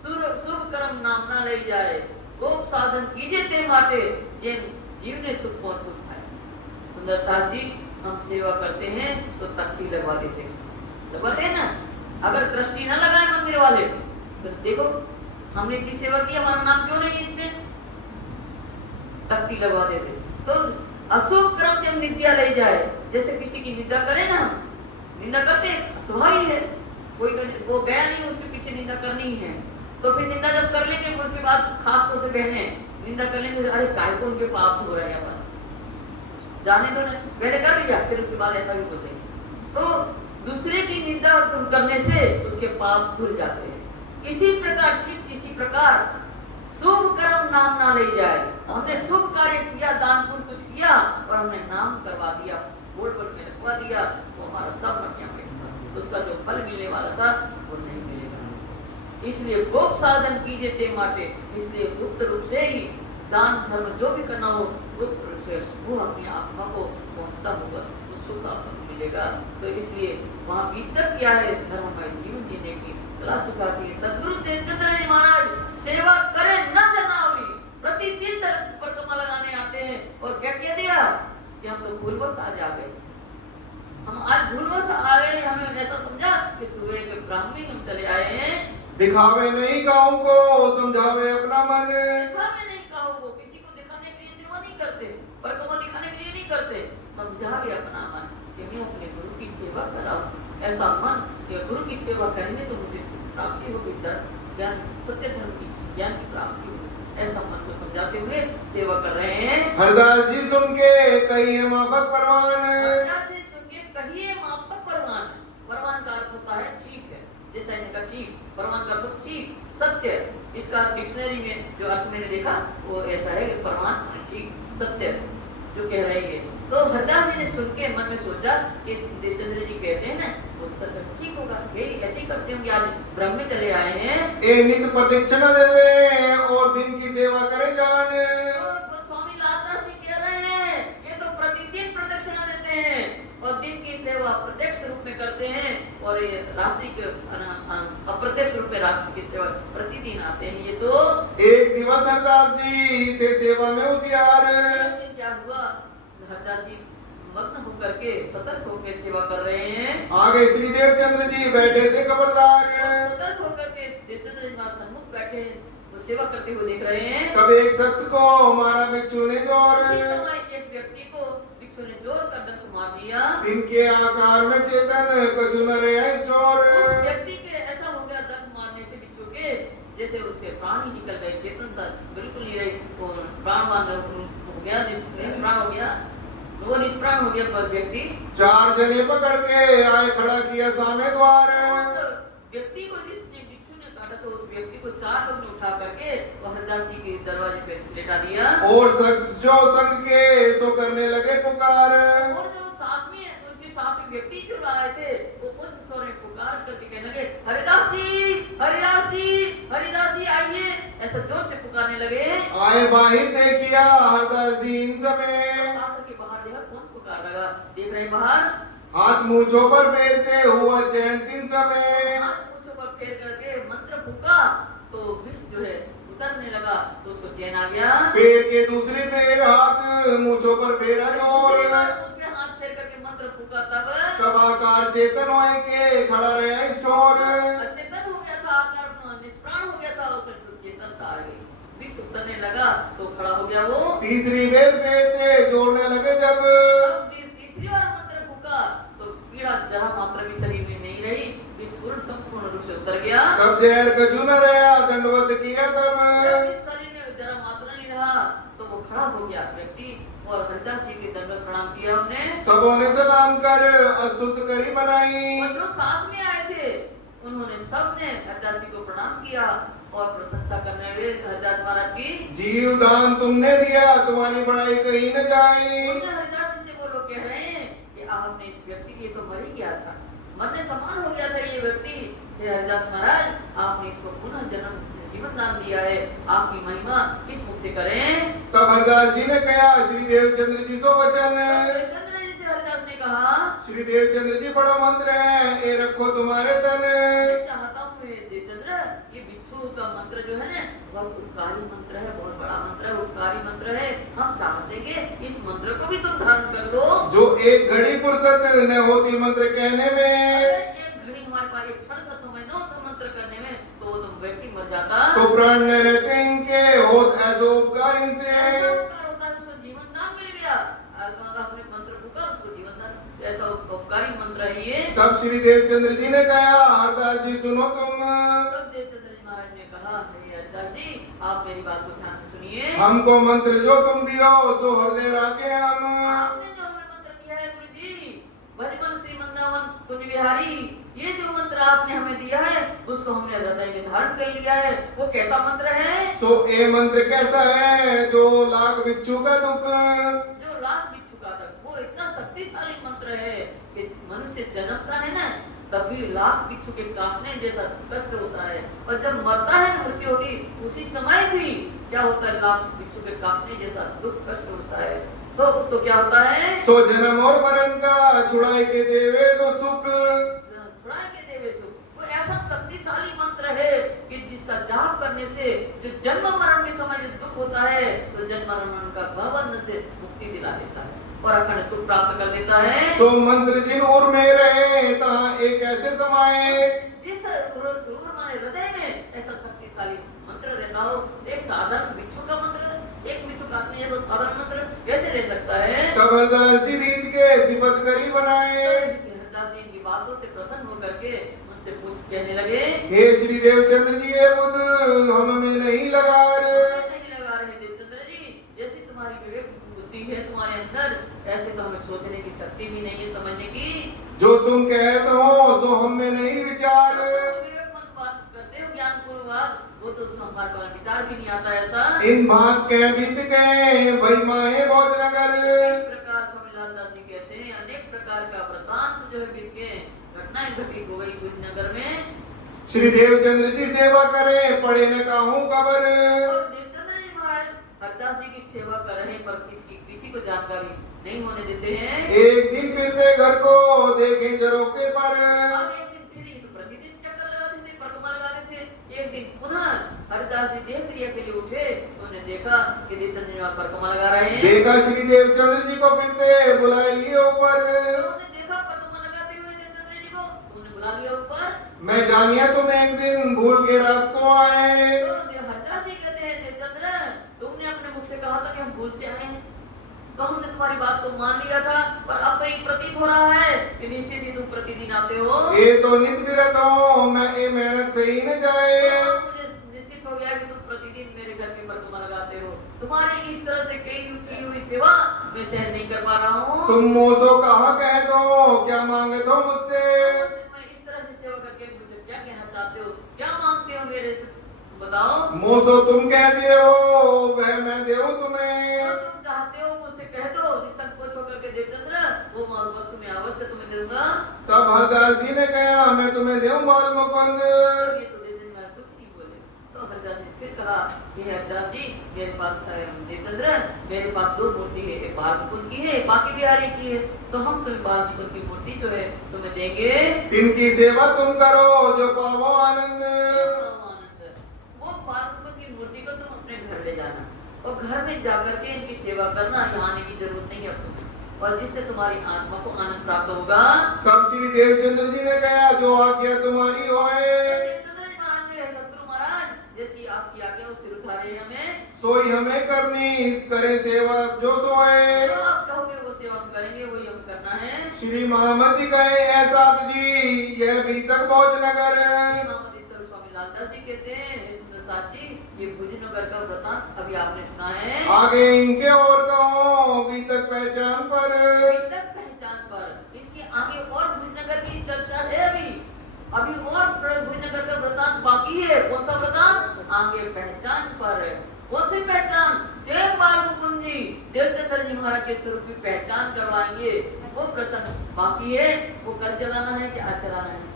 શુભ કર્મ નામ ના લઈ જાય ગોપ સાધન कीजिए તે માટે જેમ जीवने सुख पहुंच થાય। सुंदर साथ जी हम सेवा करते हैं तो तख्ती लगवा देते हैं, लगवाते हैं ना। अगर दृष्टि ना लगाए मंदिर वाले तो देखो हमने की सेवा की, हमारा नाम क्यों नहीं इसमें, तख्ती लगवा देते। तो अशुभ क्रम जब निंदा ले जाए, जैसे किसी की निंदा करे ना, निंदा करते स्वाभाविक है, कोई वो गया नहीं उसके पीछे निंदा करनी ही है, तो फिर निंदा जब कर लेंगे उसके बाद खास तौर से बहने निंदा कर लेंगे, अरे काय को उनके पाप हो रहा है यहाँ पर, जाने दो ना, पहले कर लिया फिर उसके बाद ऐसा भी बोलते हैं। तो दूसरे की निंदा करने से उसके पाप धुल जाते हैं। इसी प्रकार ठीक इसी प्रकार शुभ कर्म नाम ना ले जाए, हमने शुभ कार्य किया, दान पुण्य कुछ किया और हमने नाम करवा दिया, बोर्ड पर में लिखवा दिया, तो हमारा सब मटिया में उसका जो फल मिलने वाला था वो नहीं मिलेगा। इसलिए गोप साधन कीजिए ते माटे, इसलिए गुप्त रूप से ही दान धर्म जो भी करना हो गुप्त रूप से वो अपनी आत्मा को पहुंचता होगा तो सुख आपको मिलेगा। तो इसलिए वहाँ भीतर क्या है धर्ममय जीवन जीने की कला सिखाती है। सदगुरु देवचंद्र जी महाराज सेवा करे न जनावी, प्रतिदिन परिक्रमा लगाने आते हैं और क्या कह दिया कि हम तो भूलवश आज आ गए, हम आज भूलवश आ गए, हमें ऐसा समझा कि सुबह के ब्राह्मणी हम चले आए हैं। दिखावे नहीं गाँव को, समझावे अपना मन। दिखावे नहीं गाँव को, किसी को दिखाने के लिए सेवा नहीं करते, परिक्रमा दिखाने के लिए नहीं करते, समझावे अपना मन कि मैं अपने गुरु की सेवा कर रहा हूँ। ऐसा मन कि गुरु की सेवा करेंगे तो मुझे प्राप्ति होगी, ज्ञान सत्य धर्म की ज्ञान की प्राप्ति होगी, ऐसा मन को समझाते हुए सेवा कर रहे हैं। हरदास जी सुन के कहिए माफक परवान। हरदास जी सुन के कहिए माफक परवान। परवान का अर्थ होता है ठीक है, जैसा इनका ठीक, परवान का अर्थ ठीक सत्य। इसका डिक्शनरी में जो अर्थ मैंने देखा वो ऐसा है कि परवान ठीक सत्य जो कह रहे हैं। तो हरदास जी ने सुन के मन में सोचा कि देवचंद्र जी कहते हैं ना वो सत्य ठीक होगा, यही ऐसे ही करते होंगे, आज ब्रह्म में चले आए हैं। ए नित प्रदक्षिणा देवे और दिन की सेवा करे जान। तो स्वामी लालदास जी कह रहे हैं ये तो प्रतिदिन प्रदक्षिणा देते हैं और दिन की सेवा प्रत्यक्ष रूप में करते हैं और ये रात्रि के अप्रत्यक्ष रूप में रात्रि की सेवा प्रतिदिन आते हैं। ये तो एक दिवस हरदास जी थे सेवा में होशियार। एक दिन क्या हुआ, हरदास जी मग्न होकर के सतर्क होकर सेवा कर रहे हैं। आगे श्री देवचंद्र जी बैठे थे खबरदार। सतर्क होकर के देवचंद्र जी महाराज सन्मुख बैठे वो सेवा करते हुए देख रहे हैं। तब एक शख्स को मारा भिक्षु ने जोर। उसी समय एक व्यक्ति को भिक्षु ने जोर कर डंक मार दिया। इनके आकार में चेतन कछु न रहे चोर। उस व्यक्ति के ऐसा हो गया डंक मारने से भिक्षु के जैसे उसके प्राण ही निकल गए, चेतन था बिल्कुल नहीं रही, प्राणवान हो गया, निष्प्राण हो गया, वो निष्प्राण हो गया पर व्यक्ति। चार जने पकड़ के आए खड़ा किया सामने द्वार। उस व्यक्ति को जिसने भिक्षु ने काटा तो उस व्यक्ति को चार लोग ने उठा करके हरदास जी के दरवाजे पे लेटा दिया। और शख्स जो संग के सो करने लगे पुकार। और जो साथ में उनके साथ में व्यक्ति जो आए थे वो उच्च स्वर में पुकार करके कहने लगे हरिदास जी, हरिदास जी, हरिदास जी आइए, ऐसा जोर से पुकारने लगे। आए बाहिर देखिया हरदास जी इन समय। आकर के बाहर देखा कौन पुकार लगा, देख रहे हैं बाहर हाथ मूंछों पर फेरते हुआ चैन तीन समय। हाथ मूंछों पर फेर करके मंत्र फूका तो विष जो है उतरने लगा तो उसको चैन आ गया। फेर के दूसरी फेर हाथ मूंछों पर फेरा जोर। उसके हाथ फेर करके मंत्र फूका तब आकार चेतन होए के खड़ा रहे स्टोर। चेतन हो गया था, आकार निष्प्राण हो गया था, उसमें तो चेतनता आ गई, विष उतरने लगा तो खड़ा हो गया वो। तीसरी बेर फेरते जोड़ने लगे जब। तीसरी बार मंत्र फूका तो पीड़ा जहाँ मात्रा भी शरीर में नहीं रही, विष पूर्ण संपूर्ण रूप से उतर गया। तब जहर कछु न रहा दंडवत किया तब। इस शरीर में जरा मात्रा नहीं रहा तो वो खड़ा हो गया व्यक्ति और हरदास जी के दंडवत प्रणाम किया हमने। सबों ने सलाम कर अस्तुत करी बनाई। और जो साथ में आए थे उन्होंने सबने हरदास जी को प्रणाम किया और प्रशंसा करने लगे हरदास महाराज की। जीव दान तुमने दिया तुम्हारी बड़ाई कहीं न जाए। हरदास जी से वो लोग कह रहे हैं कि आपने इस व्यक्ति ये तो मर ही गया था, मरने समान हो गया था ये व्यक्ति, ये हरदास महाराज आपने इसको पुनः जन्म जीवन दान दिया है, आपकी महिमा किस मुख से करें। तब हरदास जी ने कहा श्री देवचंद्र जी सो वचन। देवचंद्र जी से हरदास ने कहा श्री देवचंद्र जी बड़ो मंत्र है, ये रखो तुम्हारे तन। मैं चाहता हूँ देवचंद्र ये भिक्षु का बहुत उपकारी मंत्र है, बहुत बड़ा मंत्र है, उपकारी मंत्र है। हम चाहते हैं कि इस मंत्र को भी तुम धारण कर लो। जो एक घड़ी फुर्सत न होती मंत्र कहने में, एक घड़ी हमारे पास एक क्षण का समय न हो तो मंत्र करने में, तो वो तुम व्यक्ति मर जाता। तो प्राण न रहते इनके होत ऐसो उपकार इनसे। ऐसा उपकार होता है, उसको जीवन दान मिल गया। आत्मा का अपने मंत्र फूका, उसको जीवन दान, ऐसा उपकारी मंत्र है ये। तब श्री देवचंद्र जी ने कहा, हरदास जी सुनो तुम। तब देवचंद्र जी महाराज ने कहा, हे हरदास जी आप मेरी बात को ध्यान से सुनिए। हमको मंत्र जो तुम दियो सो हृदय राखे हम। आपने जो हमें मंत्र दिया है गुरु जी, भजमन श्री वृंदावन कुंज बिहारी, ये जो मंत्र आपने हमें दिया है उसको हमने हृदय में धारण कर लिया है। वो कैसा मंत्र है? सो ये मंत्र कैसा है? जो लाख बिच्छू का दुख, जो लाख बिच्छू का दुख, वो इतना शक्तिशाली मंत्र है कि मनुष्य जन्मता है ना, तभी लाख बिच्छू के काटने जैसा कष्ट होता है, और जब मरता है, मृत्यु होती, उसी समय भी क्या होता है? लाख बिच्छू के काटने जैसा दुख कष्ट होता है। तो क्या होता है? सो जन्म और मरण का छुड़ाए के देवे तो सुख। छुड़ाए के देवे सुख, वो ऐसा शक्तिशाली मंत्र है कि जिसका जाप करने से जो जन्म मरण के समय जो दुख होता है, तो जन्म मरण का भवबंधन से मुक्ति दिला देता है और अखंड सुख प्राप्त कर देता है। सो मंत्र जिन उर में रहे तहाँ एक ऐसे समाये, जिस उर माने हृदय में ऐसा शक्तिशाली मंत्र रहता हो। एक साधारण बिच्छू का मंत्र, एक बिच्छू काटने जैसा साधारण मंत्र कैसे रह सकता है? तब हरदास जी रीझ के सिफत करी बनाए। हरदास जी इनकी बातों से प्रसन्न होकर के उनसे पूछ कहने लगे, हे श्री देवचंद्र जी ये बुद्ध हम में नहीं लगा रे। नहीं लगा रहे देवचंद्र जी, जैसी तुम्हारी विवेक बुद्धि है तुम्हारे अंदर, ऐसे तो हमें सोचने की शक्ति भी नहीं है, समझने की। जो तुम कहते हो सो हम में नहीं विचार। विवेकमंद बात करते हो, ज्ञानपूर्ण बात, वो तो हमारे पास विचार भी नहीं आता ऐसा। इन बात कह बीत गए भई माए भोज नगर। इस प्रकार स्वामी लालदास जी कहते हैं, अनेक प्रकार का वृतांत जो है बीत के घटनाएं घटित हो गई कुछ नगर में। श्री देवचंद्र जी सेवा करे पढ़े न काहू कबर। और देवचंद्र जी महाराज हरदास जी की सेवा कर रहे हैं, पर किसी को जानकारी नहीं होने देते हैं। एक दिन फिरते घर को देखे जरोके पर। अब एक दिन फिर ये तो प्रतिदिन चक्कर लगाते थे, परिक्रमा लगाते थे। एक दिन पुनः हरदास जी देह क्रिया के लिए उठे, उन्होंने देखा कि देवचंद्र जी परिक्रमा लगा रहे हैं। देखा श्री देवचंद्र जी को फिरते बुलाए लिए ऊपर। उन्होंने देखा परिक्रमा लगाते हुए देवचंद्र जी को, उन्होंने बुला लिया ऊपर। मैं जानिया तुम एक दिन भूल के रात को आए। तो हरदास जी कहते हैं, देवचंद्र तुमने अपने मुख से कहा था कि हम भूल से आए हैं, तो हमने तुम्हारी बात को मान लिया था, पर अब तो ये प्रतीत हो रहा है कि निश्चित ही तुम प्रतिदिन आते हो। ये तो नित फिरत हो मैं ये मेहनत से ही न जाए। तो मुझे निश्चित हो गया कि तुम प्रतिदिन मेरे घर के परिक्रमा लगाते हो। तुम्हारी इस तरह से की हुई सेवा मैं सहन नहीं कर पा रहा हूँ। तुम मोसो कहा कह दो क्या मांगे दो मुझसे। मैं इस तरह से सेवा करके मुझे क्या कहना चाहते हो, क्या मांगते हो मेरे से, बताओ। मोसो तुम कहते हो वह मैं देऊं तुम्हें। जो तुम चाहते हो मुझसे कह दो, निसंकोच होकर के देवचंद्र, वो वस्तु मैं अवश्य तुम्हें दूंगा। तब हरदास जी ने कहा मैं तुम्हें देऊं माल मुकुंद। ये तो देवचंद्र महाराज कुछ नहीं बोले। तो हरदास जी फिर कहा, ये हरदास जी मेरे पास देवचंद्र मेरे पास दो मूर्ति है, एक बाल मुकुंद की है, एक बाकी बिहारी की है, तो हम तुम्हें बाल मुकुंद की मूर्ति जो है तुम्हें देंगे। इनकी सेवा तुम करो जो पावो आनंद। वो बाल मुकुंद की मूर्ति को तुम अपने घर ले जाना और घर में जाकर के इनकी सेवा करना, यहाँ आने की जरूरत नहीं है अब तुम्हें, और जिससे तुम्हारी आत्मा को आनंद प्राप्त होगा। तब श्री देवचंद्र जी ने कहा जो आज्ञा तुम्हारी होए। देवचंद्र जी महाराज ने, सतगुरु महाराज जैसी आपकी आज्ञा हो सिर उठारे हमें, सोई हमें करनी इस करे सेवा जो सोए। जो आप कहोगे वो सेवा हम करेंगे, वही हम करना है। श्री महामती कहे ऐसा जी यह भी तक भोज नगर। महामती स्वामी लालदास जी कहते हैं, हे सुंदर साथ जी ये भुजनगर का वृतांत अभी आपने सुना है। आगे इनके और कहो भी तक पहचान पर। अभी तक पहचान पर, इसके आगे और भुजनगर की चर्चा है। अभी और भुजनगर का वृतांत बाकी है। कौन सा वृतांत? आगे पहचान पर। कौन सी पहचान? स्वयं बाल मुकुंद जी देवचंद्र जी महाराज के स्वरूप की पहचान करवाएंगे, वो प्रसंग बाकी है। वो कल चलाना है कि आज चलाना है?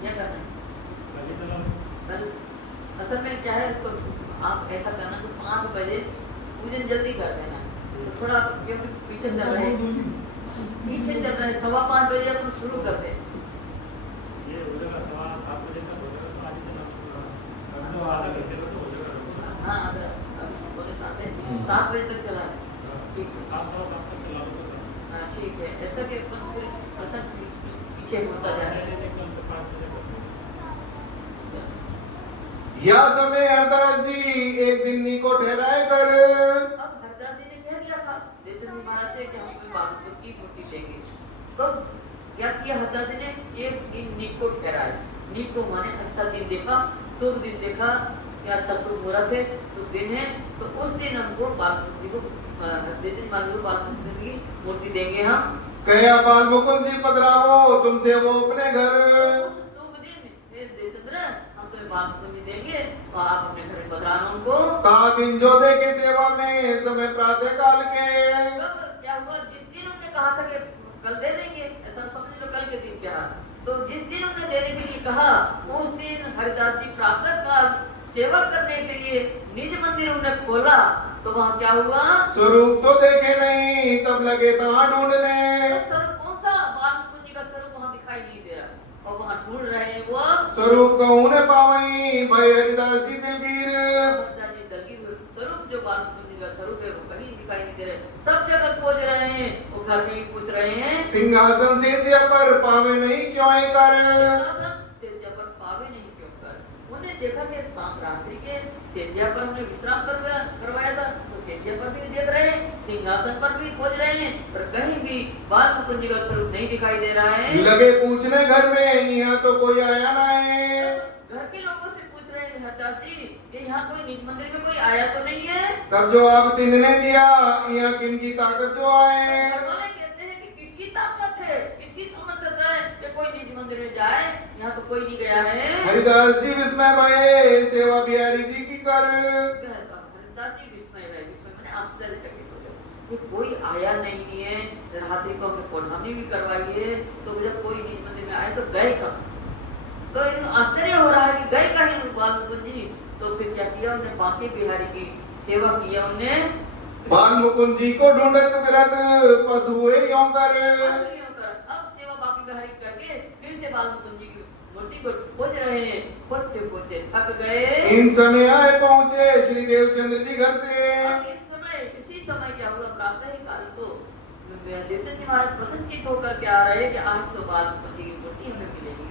क्या करना है? कल असल में क्या है, तो आप ऐसा करना कि 5 बजे पूजन जल्दी कर देना, तो थोड़ा क्योंकि पीछे चल रहे हैं। पीछे चल रहा है, 5:15 बजे अपन शुरू कर दे। ये हो जाएगा 7:15 बजे तक हो जाएगा, तो आज ही चला तो आधा घंटे में तो हो जाएगा। हाँ बोले 7 बजे तक चला है। ठीक है 7:15 तक चला लो। हाँ ठीक है, ऐसा कि अपन फिर प्रसंग पीछे होता जा रहा है। या समय हरदास जी एक दिन को ठहराए कर। अब हरदास जी ने क्या किया था, देवचंद जी महाराज से कि हम कोई बागपुर की मूर्ति देंगे। तो क्या किया हरदास जी ने, एक दिन नीक को ठहराया। नीक को माने अच्छा दिन देखा, शुभ दिन देखा कि अच्छा शुभ मुहूर्त है, शुभ दिन है, तो उस दिन हमको बागपुर जी को देवचंद जी महाराज को बागपुर की मूर्ति देंगे हम। कया बाल मुकुंद जी पधरावो तुमसे वो अपने घर। उस शुभ दिन देवचंद्र हम तो बागपुर जी देंगे, तो आप अपने घर में पधराना उनको। ता दिन जो दे के सेवा में समय प्रातः काल के। तब क्या हुआ, जिस दिन उन्होंने कहा था कि कल दे देंगे, ऐसा समझ लो कल के दिन क्या, तो जिस दिन उन्होंने देने के लिए कहा उस दिन हरिदास जी प्रातः काल सेवा करने के लिए निज मंदिर उन्होंने खोला। तो वहाँ क्या हुआ, स्वरूप तो देखे नहीं तब लगे तहाँ ढूंढने। तो स्वरूप कौन सा, बालमुकुंद जी का स्वरूप वहाँ दिखाई नहीं दे रहा, और वहाँ ढूंढ रहे हैं वो स्वरूप कहूँ ने पावई भाई हरिदास जी दिलगीर। हरिदास जी दलगीर स्वरूप जो बालमुकुंद जी का स्वरूप है वो कहीं दिखाई नहीं दे रहे, सब जगह खोज रहे हैं, वो घर में ही पूछ रहे हैं। सिंहासन से पर पावे नहीं क्यों है कर। सिंहासन सेज्या पर पावे नहीं क्यों कर। उन्हें देखा कि शाम रात्रि के सेज्या पर उन्हें विश्राम करवाया था, तो सेज्या पर भी देख रहे हैं, सिंहासन पर भी खोज रहे हैं, पर कहीं भी बालमुकुंद जी का स्वरूप नहीं दिखाई दे रहा है। लगे पूछने घर में यहाँ तो कोई आया ना है। घर के लोगों से पूछ रहे हैं हरदास जी कि यहाँ कोई निज मंदिर में कोई आया तो नहीं है। तब जवाब तिन्ने दिया यहाँ किन की ताकत जो आए। घरवाले कहते हैं कि किसकी ताकत है, किसकी समर्थता है कि कोई निज मंदिर में जाए, यहाँ तो कोई नहीं गया है। हरिदास जी विस्मय भये सेवा बिहारी जी की कर। हरिदास जी विस्मय माने आश्चर्यचकित हो गए, ये कोई आया नहीं है, रात्रि को हमने पौधानी भी करवाई है, तो जब कोई निज मंदिर में आए तो गए कहाँ। तो इनको आश्चर्य हो रहा है कि गए कहीं बालमुकुंद जी। तो फिर क्या किया, उन्होंने बांके बिहारी की सेवा किया। उन्होंने बाल मुकुंद जी को ढूंढत विरत पशु हुए यों कर। अब सेवा बांके बिहारी करके फिर से बालमुकुंद जी की मूर्ति को खोज रहे हैं, खोजते थक गए। इन समय आए पहुंचे श्री देवचंद्र जी घर से। और इसी समय क्या हुआ, प्रातः काल को देवचंद जी महाराज प्रसन्नचित होकर के आ रहे हैं कि आज तो बालमुकुंद जी की मूर्ति हमें मिलेगी।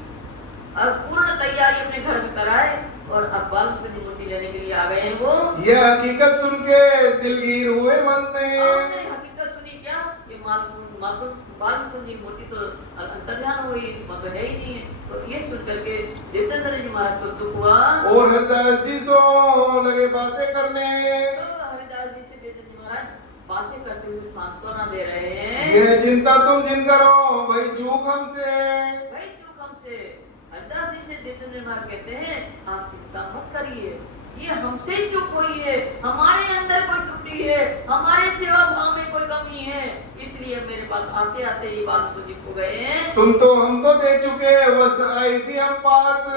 और पूर्ण तैयारी अपने घर में कराए और अब बालमुकुंद जी मूर्ति लेने के लिए आ गए हैं वो। यह हकीकत सुन के दिलगीर हुए मन में। आपने हकीकत सुनी क्या, ये बालमुकुंद जी मूर्ति तो अंतर्ध्यान हुई, मतलब है ही नहीं है। तो ये सुन करके देवचंद्र जी महाराज को दुख हुआ और हरिदास जी सो लगे बातें करने। तो हरिदास जी से देवचंद जी महाराज बातें करते हुए सांत्वना दे रहे हैं। यह चिंता तुम जिन करो भाई चूक हमसे। भाई चूक हमसे। हरदास जी से देवचंद जी महाराज कहते हैं आप चिंता मत करिए, ये हमसे ही चूक हुई है, हमारे अंदर कोई त्रुटि है, हमारे सेवा भाव में कोई कमी है, इसलिए मेरे पास आते आते ये बालमुकुंद जी खो गए हैं। तुम तो हमको दे चुके वस्त आई थी हम पास।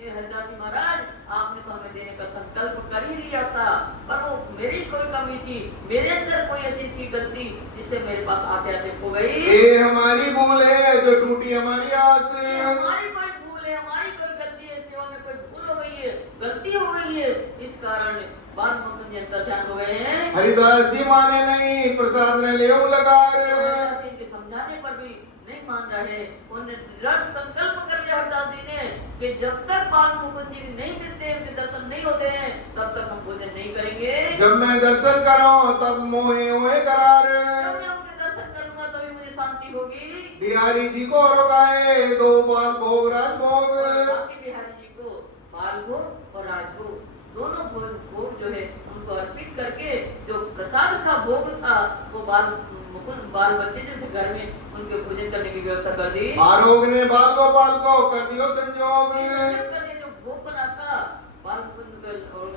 ये हरदास जी महाराज आपने तो हमें देने का संकल्प कर ही लिया था, पर वो मेरी कोई कमी थी, मेरे अंदर कोई ऐसी थी गलती जिससे मेरे पास आते आते खो गई। ये हमारी भूल है जो टूटी हमारी आस। ये हमारी कोई भूल है, हमारी कोई गलती है, सेवा में कोई भूल हो गई है, गलती हो गई है, इस कारण बालमुकुंद जी अंतर्ध्यान हो गए हैं। हरिदास जी माने नहीं प्रसाद ने ले लगार। हरदास जी के समझाने पर भी नहीं मान रहे, उन्होंने दृढ़ संकल्प कर लिया हरदास जी ने कि जब तक बालमुकुंद जी नहीं मिलते, उनके दर्शन नहीं होते हैं, तब तक हम भोजन नहीं करेंगे। जब मैं दर्शन करूं तब मोहे हुए करार। जब मैं उनके दर्शन करूंगा तभी मुझे शांति होगी। बिहारी जी को रोगाए दो बाल भोग राज भोग। बाकी बिहारी जी को बाल भोग और राजभोग दोनों भोग जो है उनको अर्पित करके जो प्रसाद का भोग था वो बाल बच्चे जो थे घर में उनके भोजन करने की व्यवस्था कर दी। आरोग ने बाल गोपाल को कर दियो संजोग। करने जो भोग बना था बालमुकुंद और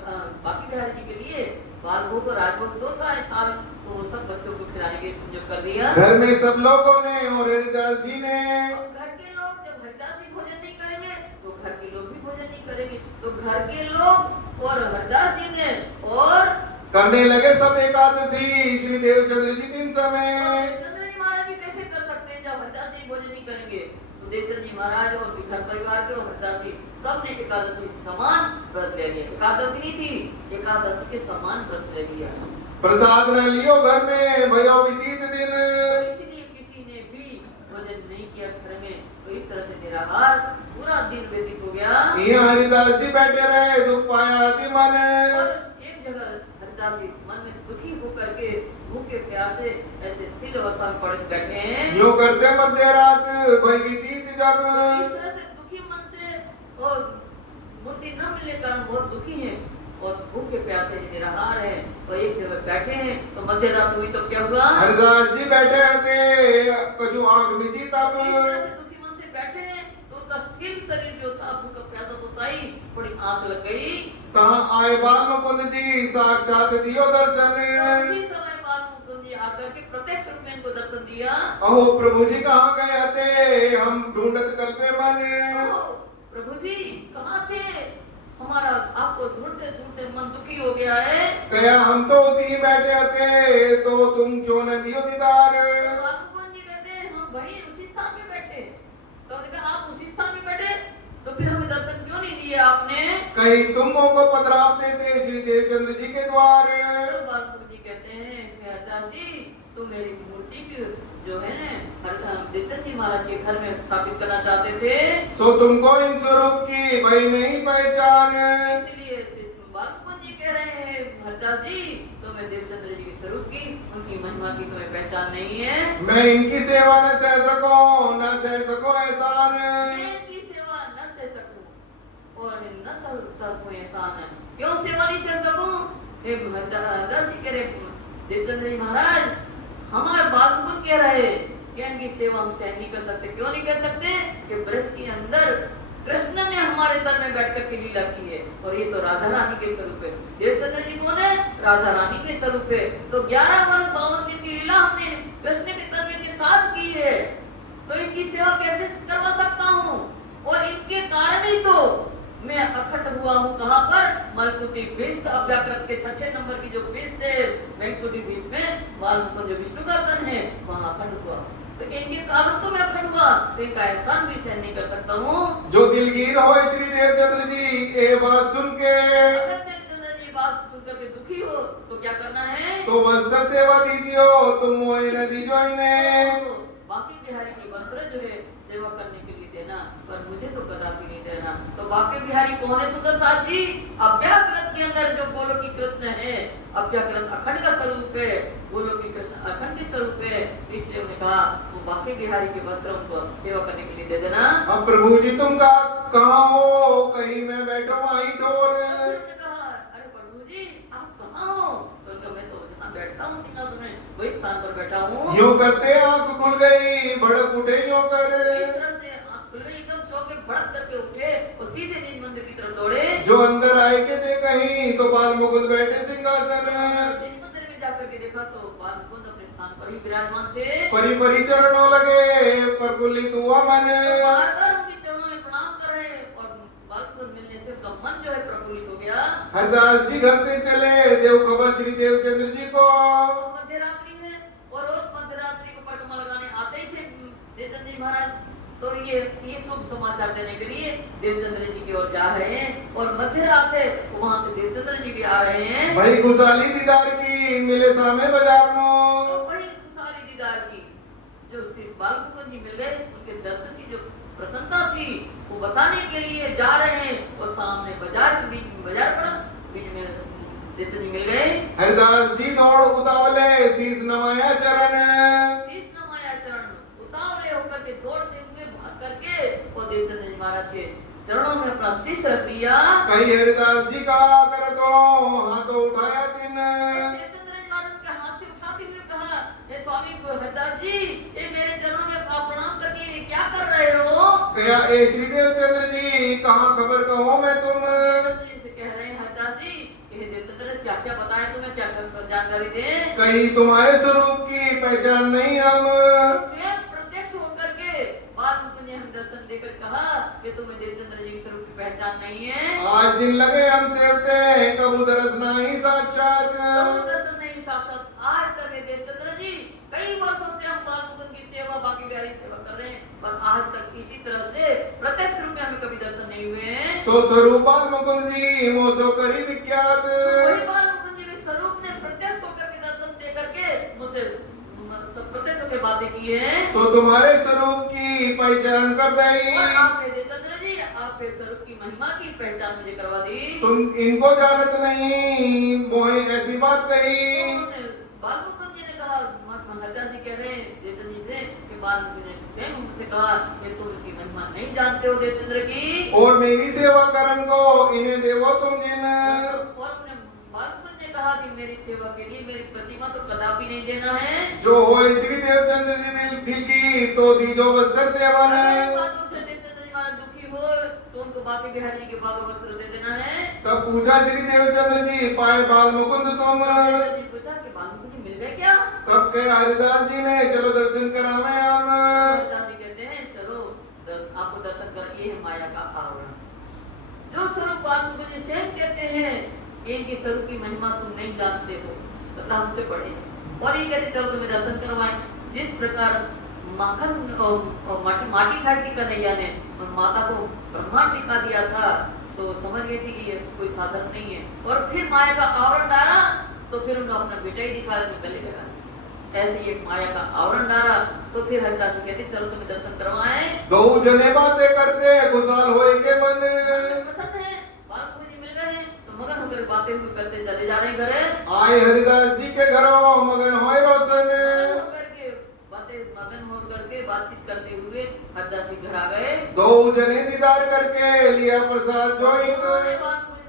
बाकी बिहारी जी के लिए बाल भोग और राजभोग दो था, तो सब बच्चों को खिलाने के संयोग कर दिया। घर में सब लोगों ने और हरिदास जी ने। घर के लोग जब हरिदास जी भोजन नहीं करेंगे तो घर के लोग भी भोजन नहीं करेंगे, तो घर के लोग और हरदास जी ने और करने लगे सब एकादशी श्री देवचंद्र जी दिन समय। देवचंद्र जी महाराज भी कैसे कर सकते हैं जब हरदास जी भोजन नहीं करेंगे? तो देवचंद्र जी महाराज और उनके घर परिवार के और हरदास जी सबने एकादशी के समान व्रत ले लिया। एकादशी नहीं थी, एकादशी के समान व्रत ले लिया। प्रसाद न लियो घर में भयो व्यतीत दिन। इसलिए किसी ने भी भोजन नहीं किया घर में, तो इस तरह से निराहार पूरा दिन व्यतीत हो गया। ये हरिदास जी बैठे रहे, दुख पाया अति मन। और एक जगह हरदास जी मन में दुखी होकर के भूखे प्यासे ऐसे स्थिर अवस्था में पड़े बैठे हैं। यूं करते मध्य रात भय व्यतीत जब। इस तरह से दुखी मन से और मूर्ति न मिलने के कारण बहुत दुखी हैं और भूखे प्यासे निराहार हैं और एक जगह बैठे हैं। तो मध्य रात हुई तो क्या हुआ? हरिदास जी बैठे थे, कछु आंख मिची तब। इस तरह से दुखी मन से बैठे हैं तो उनका स्थिर शरीर जो था भूखा प्यासा तो था ही, थोड़ी आंख लग गई। कहाँ आए बाल मुकुंद जी साक्षात दियो दर्शन। उसी समय बाल मुकुंद जी आकर के प्रत्यक्ष रूप में इनको दर्शन दिया। अहो प्रभु जी कहाँ गए थे, हम ढूंढत कल्पे मन। ओ, प्रभु जी कहाँ थे? हमारा आपको ढूंढते ढूंढते मन दुखी हो गया है। कया हम तो उती बैठे थे, तो तुम क्यों न दियो दीदार। बाल मुकुंद जी कहते हैं हाँ भाई उसी स्थान पे बैठे। तो उन्होंने कहा आप उसी स्थान पे बैठे तो फिर हमें दर्शन क्यों नहीं दिए आपने? कहीं तुम को पधरावते थे श्री देवचंद्र जी के द्वार। तो बाल मुकुंद जी कहते हैं हरदास जी तो मेरी मूर्ति की जो है ना देवचंद्र जी महाराज के घर में स्थापित करना चाहते थे। सो तुमको इन स्वरूप की भई नहीं पहचान। इसलिए बाल मुकुंद जी कह रहे हैं हरदास जी तो मैं देवचंद्र जी के स्वरूप की उनकी महिमा की तुम्हें पहचान नहीं है। मैं इनकी सेवा न सह सको एहसान। मैं इनकी सेवा न सह सकूं और न सकूं एहसान। क्यों सेवा नहीं सह सकूं? हरदास जी कह रहे देवचंद्र जी महाराज हमारे बाल मुकुंद कह रहे कि इनकी सेवा हम सहन नहीं कर सकते। क्यों नहीं कर सकते? कि ब्रज के अंदर कृष्ण ने हमारे तन में बैठ कर के लीला की है और ये तो राधा रानी के स्वरूप है। देवचंद्र जी कौन है? राधा रानी के स्वरूप है। तो 11 वर्ष 52 दिन की लीला हमने कृष्ण के तन में के साथ की है, तो इनकी सेवा कैसे करवा सकता हूँ? और इनके कारण ही तो मैं अखंड हुआ हूँ। कहाँ पर? मलकुटी भीष्ट अव्याकृत के 6ठे नंबर की जो भीष्ट है मलकुटी भीष्ट में बाल मुकुंद जो विष्णु का तन है वहाँ अखंड हुआ। तो इनके कारण तो मैं अखंड हुआ, तो इनका एहसान भी सहन नहीं कर सकता हूँ। जो दिलगीर हो श्री देवचंद्र जी ये बात सुन के। अगर देवचंद्र जी बात सुनकर के दुखी हो तो क्या करना है? तो वस्त्र सेवा दीजियो तुम मोए न दीजो इन्हें। तो बाकी बिहारी की वस्त्र जो है सेवा करने के लिए देना, पर मुझे तो कदापि नहीं देना। तो बाकी बिहारी कौन है सुंदर साथ जी? अव्याकृत के अंदर जो गोलोकी कृष्ण है, अव्याकृत अखंड का स्वरूप है, गोलोकी कृष्ण अखंड के स्वरूप है। इसलिए उन्होंने कहा वो बाकी बिहारी के वस्त्र उनको सेवा करने के लिए दे देना। अब प्रभु जी तुम कहाँ हो, कहीं मैं बैठो वहीं ठोर। उन्होंने कहा अरे प्रभु जी आप कहाँ हो? तो उनका मैं तो जहाँ बैठता हूँ सिंहासन में वही स्थान पर बैठा हूँ। यूं करते आंख खुल गई भड़क उठे यूं कर। इस तरह से आंख खुल गई, एकदम चौंक के भड़क करके उठे और सीधे निज मंदिर की तरफ दौड़े। जो अंदर आए के थे कहीं तो बाल मुकुंद बैठे सिंहासन। निज मंदिर में जाकर के देखा तो बाल मुकुंद अपने स्थान पर ही विराजमान थे। परी परी चरणों लगे प्रफुल्लित हुआ मन। बार-बार उनके चरणों में प्रणाम कर रहे और बाल मुकुंद मिलने से उनका मन जो है प्रफुल्लित हो गया। हरदास जी घर से चले देव खबर श्री देवचंद्र जी को। मध्यरात्रि है और रोज मध्यरात्रि को पटमा लगाने आते ही थे देवचंद्र जी महाराज। तो ये शुभ समाचार देने के लिए देवचंद्र जी की ओर जा रहे हैं और मध्यरात है वहां से देवचंद्र जी भी आ रहे हैं। भाई खुशहाली दीदार की मिले सामे बाजार में। तो बड़ी खुशहाली दीदार की जो श्री बाल मुकुंद जी मिल गए, उनके दर्शन की जो प्रसन्नता थी वो बताने के लिए जा रहे हैं और सामने बाजार के बीच में बाजार पड़ा, बीच में देवचंद्र जी मिल गए। हरदास जी दौड़ उतावले शीश नवाया चरण। शीश नवाया चरण उतावले होकर के दौड़ते हुए भाग करके और देवचंद्र जी महाराज के चरणों में अपना शीश रख दिया। कहीं हरिदास जी का कर तो हाथों उठाया दिन। देवचंद्र जी महाराज के हाथ से उठाते हुए कहा हे स्वामी हरदास जी ये मेरे चरणों में आप प्रणाम करके ये क्या कर रहे हो? कया ए श्री देवचंद्र जी कहाँ खबर कहो मैं तुम। देवचंद्र जी से कह रहे हैं हरदास जी हे देवचंद्र क्या क्या बताएं तुम्हें, क्या जानकारी दें? कहीं तुम्हारे स्वरूप की पहचान नहीं हम। स्वयं प्रत्यक्ष होकर के बाल मुकुंद ने हम दर्शन देकर कहा कि तुम्हें देवचंद्र जी के स्वरूप की पहचान नहीं है। आज दिन लगे हम सेवते हैं, कबू दरस नहीं साक्षात। प्रभु दर्शन नहीं साक्षात आज तक है देवचंद्र जी। कई वर्षों से हम बाल मुकुंद की सेवा, बाकी बिहारी सेवा कर रहे हैं, पर आज तक इसी तरह से प्रत्यक्ष रूप में हमें कभी दर्शन नहीं हुए हैं। सो स्वरूप बाल मुकुंद जी मोसो करी विख्यात। वही बाल मुकुंद जी के स्वरूप ने प्रत्यक्ष होकर के दर्शन दे करके मुझसे प्रत्यक्ष होकर बातें की है। सो तुम्हारे स्वरूप की पहचान कर दई। और आपने देवचंद्र जी आपके स्वरूप की महिमा की पहचान मुझे करवा दी। तुम इनको जानत नहीं, मोहे ऐसी बात कही। बाल मुकुंद जी ने कहा, महात्मा हरदास जी कह रहे हैं देवचंद्र जी से कि बाल मुकुंद ने स्वयं उनसे कहा कि तुम इनकी महिमा नहीं जानते हो देवचंद्र की। और मेरी सेवा करन को इन्हें देवो तुम जिन। और अपने बाल मुकुंद ने कहा कि मेरी सेवा के लिए मेरी प्रतिमा तो कदापि नहीं देना है। जो हो श्री देवचंद्र जी दिल की तो दीजो वस्त्र सेवन। अगर बातों से देवचंद्र जी महाराज दुखी हो तो उनको बाकी बिहारी जी के बाग वस्त्र दे देना है। तब पूछा श्री देवचंद्र जी पाए बाल मुकुंद तुम। देवचंद्र जी पूछा कि बाल मुकुंद जी मिल गए क्या? तब कहे हरिदास जी ने चलो दर्शन करावे हम। हरिदास जी कहते हैं चलो आपको दर्शन कर, ये है माया का आवरण। जो स्वरूप बाल मुकुंद जी स्वयं कहते हैं इनकी स्वरूप की महिमा तुम नहीं जानते हो, तथा हमसे बड़े हैं। और ये कहते चलो तुम्हें दर्शन करवाएं। जिस प्रकार माखन और माटी खाई थी कन्हैया ने और माता को ब्रह्मांड दिखा दिया था, तो समझ गई थी कि ये कोई साधन नहीं है। और फिर माया का आवरण डाला तो फिर उन्होंने अपना बेटा ही दिखा गले लगा। ऐसे ही एक माया का आवरण डाला तो फिर हरिदास जी कहते चलो तुम्हें दर्शन करवाएं। दो जने बातें करते खुशहाल होए के मन। प्रसन्न है, बाल मुकुंद जी मिल गए हैं तो मगन होकर बातें हुई करते चले जा रहे हैं घरे। आए हरिदास जी के घरों मगन होए रोशन। मगन हो करके बातचीत करते हुए हरिदास जी घर आ गए। दो जने दीदार करके लिया प्रसाद जोई।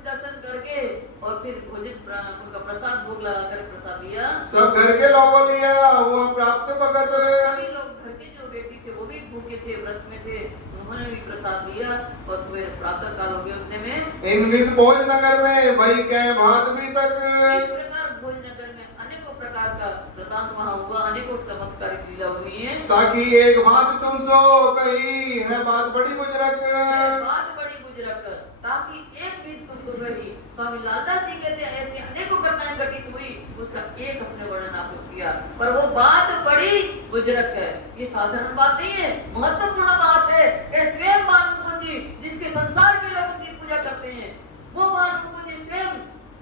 दर्शन करके और फिर भोजन उनका प्रसाद भोग लगा कर प्रसाद दिया। सब घर के लोगों लिया वो प्राप्त भगत। सभी लोग घर के जो व्यक्ति थे वो भी भूखे थे, व्रत में थे, उन्होंने भी प्रसाद दिया। और सवेरे प्रातः काल हो गया उतने में इन विध भोज नगर में भाई के भात भी तक। इस प्रकार भोज नगर में अनेकों प्रकार का वृतांत वहाँ हुआ, अनेकों चमत्कारिक लीला हुई है। ताकि एक बात तुम सो कही है बात बड़ी बुजुर्ग। बात बड़ी बुजुर्ग ताकि एक विध तुमको कही। स्वामी लालदास जी कहते हैं ऐसी अनेकों घटनाएं घटित हुई, उसका एक अपने वर्णन आपको किया, पर वो बात बड़ी बुजुर्ग है। ये साधारण बात नहीं है, महत्वपूर्ण बात है। कि स्वयं बाल मुकुंद जी जिसके संसार के लोग उनकी पूजा करते हैं, वो बाल मुकुंद जी स्वयं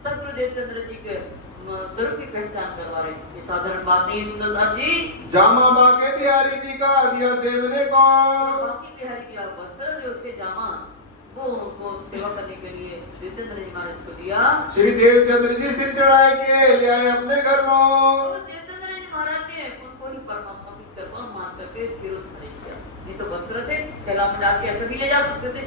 सतगुरु देवचंद्र जी के स्वरूप की पहचान करवा रहे हैं। ये साधारण बात नहीं है सुंदर साहब जी। जामा बाके बिहारी जी का दिया सेवने को। बाकी बिहारी के वस्त्र जो थे जामा वो सेवा करने के लिए देवचंद्र जी महाराज को दिया। श्री देवचंद्र जी सिर चढ़ाए के ले आए अपने घर में। तो देवचंद्र जी महाराज ने उनको ही परमात्मा की कृपा मान करके सिर उठाने किया। नहीं तो वस्त्र थे थैला में डाल के ऐसे भी ले जा सकते थे,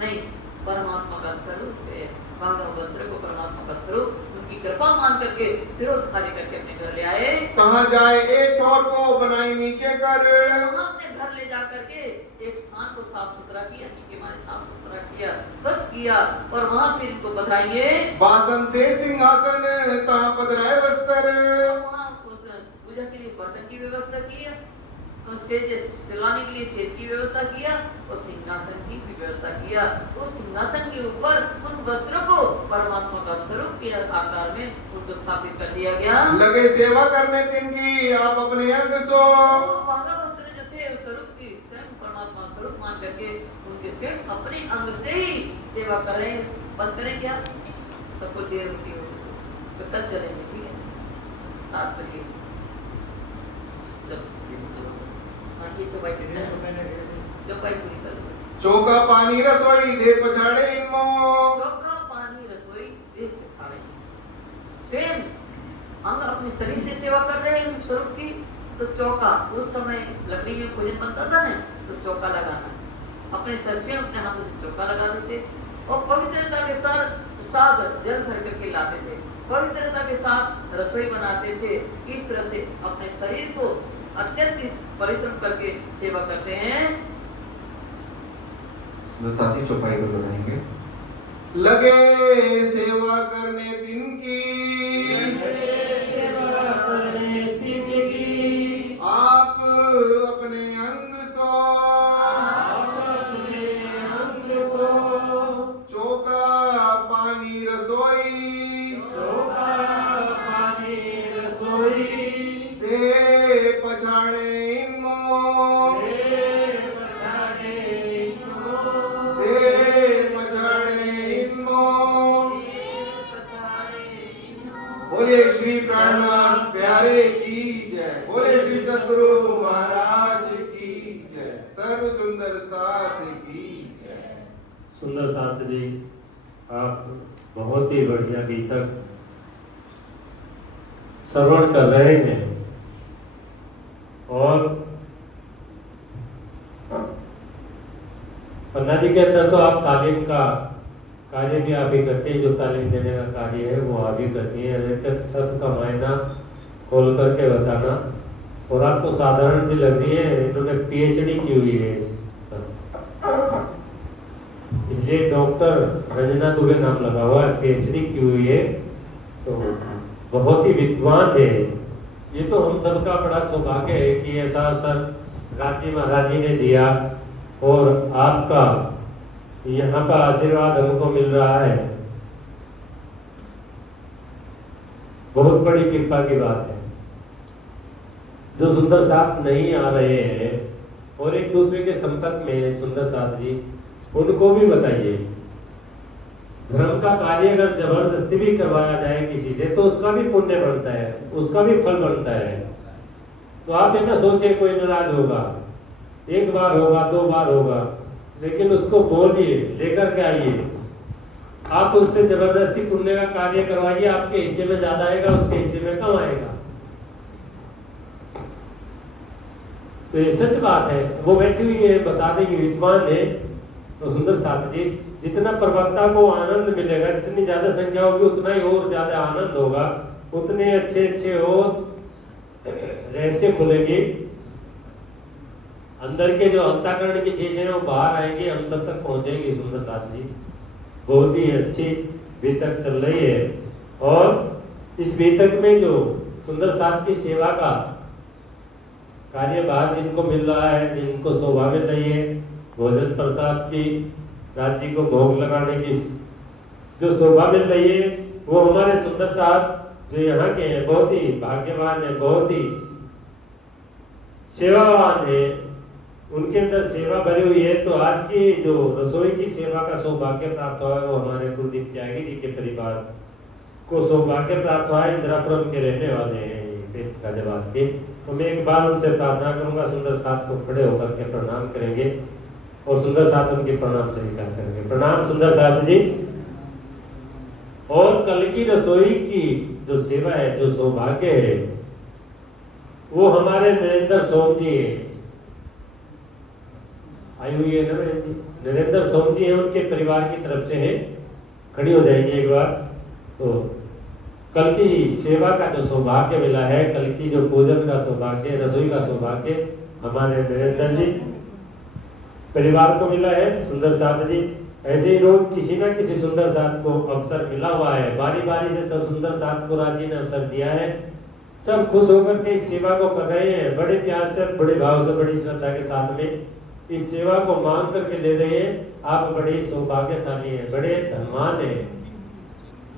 नहीं, परमात्मा का स्वरूप है। भागवत वस्त्र को परमात्मा का स्वरूप उनकी कृपा मान करके सिरोधार्य करके अपने घर ले आए। कहाँ जाए एक ठोर को बनाई नीचे कर। वहाँ अपने घर ले जा करके एक स्थान को साफ सुथरा किया, नीचे मारे साफ सुथरा किया, स्वच्छ किया और वहाँ फिर इनको बधाइए। बासन से सिंहासन तहाँ पधराए वस्त्र। वहाँ पूजा के लिए बर्तन की व्यवस्था की है, सेज सिलाने के लिए सेज की व्यवस्था किया और सिंहासन की भी व्यवस्था किया। तो सिंहासन के ऊपर उन वस्त्रों को परमात्मा का स्वरूप के आकार में उनको स्थापित कर दिया गया। लगे सेवा करने तिनकी आप अपने अंग सो। भागा वस्त्र जो थे उस स्वरूप की स्वयं परमात्मा स्वरूप मान करके उनके स्वयं अपने अंग से ही सेवा कर रहे हैं। बंद करें क्या? सबको देर होती हो तो कल चलेंगे, ठीक है? 7 बजे चौपाई पूरी कर लो। चौका पानी रसोई दे पछाड़े इनमो। चौका पानी रसोई दे पछाड़े। स्वयं अंग अपने शरीर से सेवा कर रहे हैं स्वरूप की। तो चौका उस समय लकड़ी में भोजन बनता था ना, तो चौका लगाना अपने शरीर से अपने हाथों से चौका लगा देते और पवित्रता के साथ जल भर करके लाते थे, पवित्रता के साथ रसोई बनाते थे। इस तरह से अपने शरीर को अत्यंत परिश्रम करके सेवा करते हैं। साथी चौपाई को बनाएंगे। लगे सेवा करने दिन की आप अपने अंग सो। सुंदर साथ जी, आप बहुत ही बढ़िया गीतक श्रवण कर रहे हैं और पन्ना जी के अंदर तो आप तालीम का कार्य भी आप ही करते हैं, जो तालीम देने का कार्य है वो आप ही करती हैं, लेकिन शब्द का मायना खोल करके बताना, और आपको साधारण सी लग रही है, इन्होंने पीएचडी की हुई है इस पर। ये डॉक्टर रंजना दुबे नाम लगा हुआ है, पीएचडी की हुई है, तो बहुत ही विद्वान है। ये तो हम सबका बड़ा सौभाग्य है कि ऐसा अवसर राजी महाराज जी ने दिया और आपका यहाँ का आशीर्वाद हमको मिल रहा है, बहुत बड़ी कृपा की बात है। जो सुंदर साथ नहीं आ रहे हैं और एक दूसरे के संपर्क में सुंदर साथ जी, उनको भी बताइए, धर्म का कार्य अगर जबरदस्ती भी करवाया जाए किसी से तो उसका भी पुण्य बनता है, उसका भी फल बनता है। तो आप ये ना सोचे कोई नाराज होगा, एक बार होगा, 2 बार होगा, लेकिन उसको बोलिए, लेकर के आइए, आप उससे जबरदस्ती पुण्य का कार्य करवाइए, आपके हिस्से में ज्यादा आएगा, उसके हिस्से में कम आएगा। तो ये सच बात है, वो बैठी हुई है, बता देंगे, विद्वान है। तो सुंदर साथ जी, जितना प्रवक्ता को आनंद मिलेगा, जितनी ज्यादा संख्या होगी उतना ही और ज्यादा आनंद होगा, उतने अच्छे अच्छे और रहस्य खुलेंगे, अंदर के जो अंतःकरण की चीजें हैं वो बाहर आएंगी, हम सब तक पहुंचेंगे। सुंदर साथ जी, बहुत ही अच्छी बीतक चल रही है और इस बीतक में जो सुंदर साथ की सेवा का कार्यभार जिनको मिल रहा है, जिनको शोभा मिल रही है, भोजन प्रसाद की राज जी को भोग लगाने की जो शोभा मिल रही है, वो हमारे सुंदर साथ जो यहाँ के हैं बहुत ही भाग्यवान है, बहुत ही सेवावान है, उनके अंदर सेवा भरी हुई है। तो आज की जो रसोई की सेवा का सौभाग्य प्राप्त हुआ है वो हमारे कुलदीप त्यागी जी के परिवार को सौभाग्य प्राप्त हुआ है। इंदिरापुरम के रहने वाले हैं गाजियाबाद के। तो मैं एक बार उनसे प्रार्थना करूंगा, सुंदर साथ को खड़े होकर के प्रणाम करेंगे और सुंदर साथ उनके प्रणाम स्वीकार करेंगे। प्रणाम सुंदर साथ जी। और कल की रसोई की जो सेवा है, जो सौभाग्य है, वो हमारे नरेंद्र सोम जी है, आई हुई है नरेंद्र सोम जी है, उनके परिवार की तरफ से है। खड़ी हो जाएंगे एक बार। तो कल की सेवा का जो सौभाग्य मिला है, कल की जो भोजन का सौभाग्य, रसोई का सौभाग्य हमारे नरेंद्र जी परिवार को मिला है। सुंदर साथ जी, ऐसे ही रोज किसी ना किसी सुंदर साथ को अवसर मिला हुआ है, बारी बारी से सब सुंदर साथ को राज जी ने अवसर दिया है। सब खुश होकर के इस सेवा को कर रहे हैं, बड़े प्यार से, बड़े भाव से, बड़ी श्रद्धा के साथ में इस सेवा को मांग करके ले रहे हैं। आप बड़े सौभाग्यशाली हैं, बड़े धनवान हैं।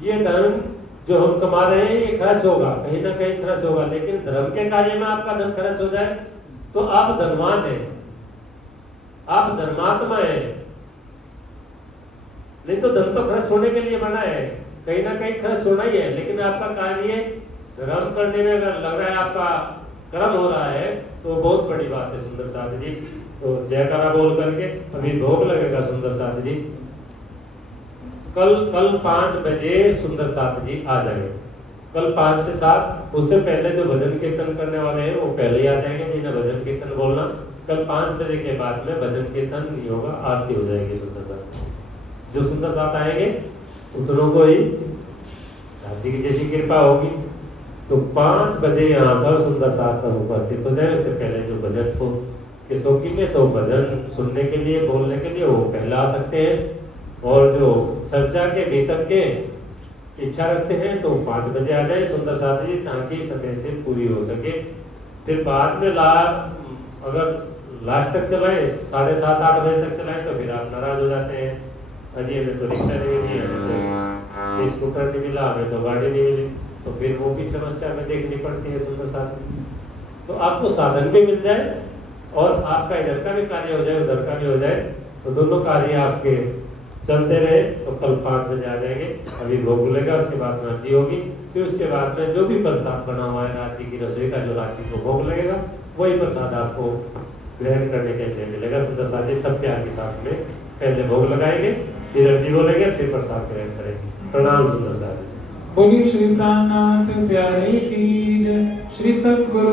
ये धन जो हम कमा रहे हैं ये खर्च होगा, कहीं ना कहीं खर्च होगा, लेकिन धर्म के कार्य में आपका धन खर्च हो जाए तो आप धनवान हैं, आप धर्मात्मा हैं। नहीं तो धन तो खर्च होने के लिए बना है, कहीं ना कहीं खर्च होना ही है, लेकिन आपका कार्य धर्म करने में अगर लग रहा है, आपका कर्म हो रहा है, तो बहुत बड़ी बात है। सुंदर साथ जी, तो जयकारा बोल करके अभी भोग लगेगा सुंदर साथ जी। कल 5 बजे सुंदर साथ जी आ जाएंगे, कल 5 से 7। उससे पहले जो भजन कीर्तन करने वाले हैं वो पहले ही आ जाएंगे, जिन्हें भजन कीर्तन बोलना। कल 5 बजे के बाद में भजन कीर्तन नहीं होगा, आरती हो जाएगी सुंदर साथ। जो सुंदर साथ आएंगे उतनों को ही राज जी की जैसी कृपा होगी। तो 5 बजे यहाँ पर सुंदर साथ सब उपस्थित हो जाए। उससे पहले जो भजन को के शौकीन है तो भजन सुनने के लिए, बोलने के लिए वो पहले आ सकते हैं, और जो चर्चा के भीतर के इच्छा रखते हैं तो 5 बजे आ जाए सुंदर साथ जी, ताकि समय से पूरी हो सके। फिर बाद में अगर लास्ट तक चलाए, 7:30-8 बजे तक चलाए, तो फिर आप नाराज हो जाते हैं, अजी हमें तो रिक्शा नहीं मिली, हमें तो स्कूटर नहीं मिला, हमें तो गाड़ी नहीं मिली। तो फिर वो भी समस्या में देखनी पड़ती है सुंदर साथ जी। तो आपको साधन भी मिल जाए और आपका इधर का भी कार्य हो जाए, उधर का भी हो जाए, तो दोनों कार्य आपके चलते रहे। तो कल 5 बजे आ जाएंगे, अभी भोग लगेगा, उसके बाद में आरती होगी। फिर उसके बाद में जो भी प्रसाद बना हुआ है राज जी की रसोई का, जो राज जी को भोग लगेगा, वही प्रसाद आपको ग्रहण करने के लिए मिलेगा। सुंदर साथ जी सब प्यार के साथ में पहले भोग लगाएंगे फिर अर्जी बोलेंगे, फिर प्रसाद ग्रहण करेंगे। प्रणाम सुंदर साहब। बोलिए श्री प्राणनाथ प्यारे की जय। श्री सतगुरु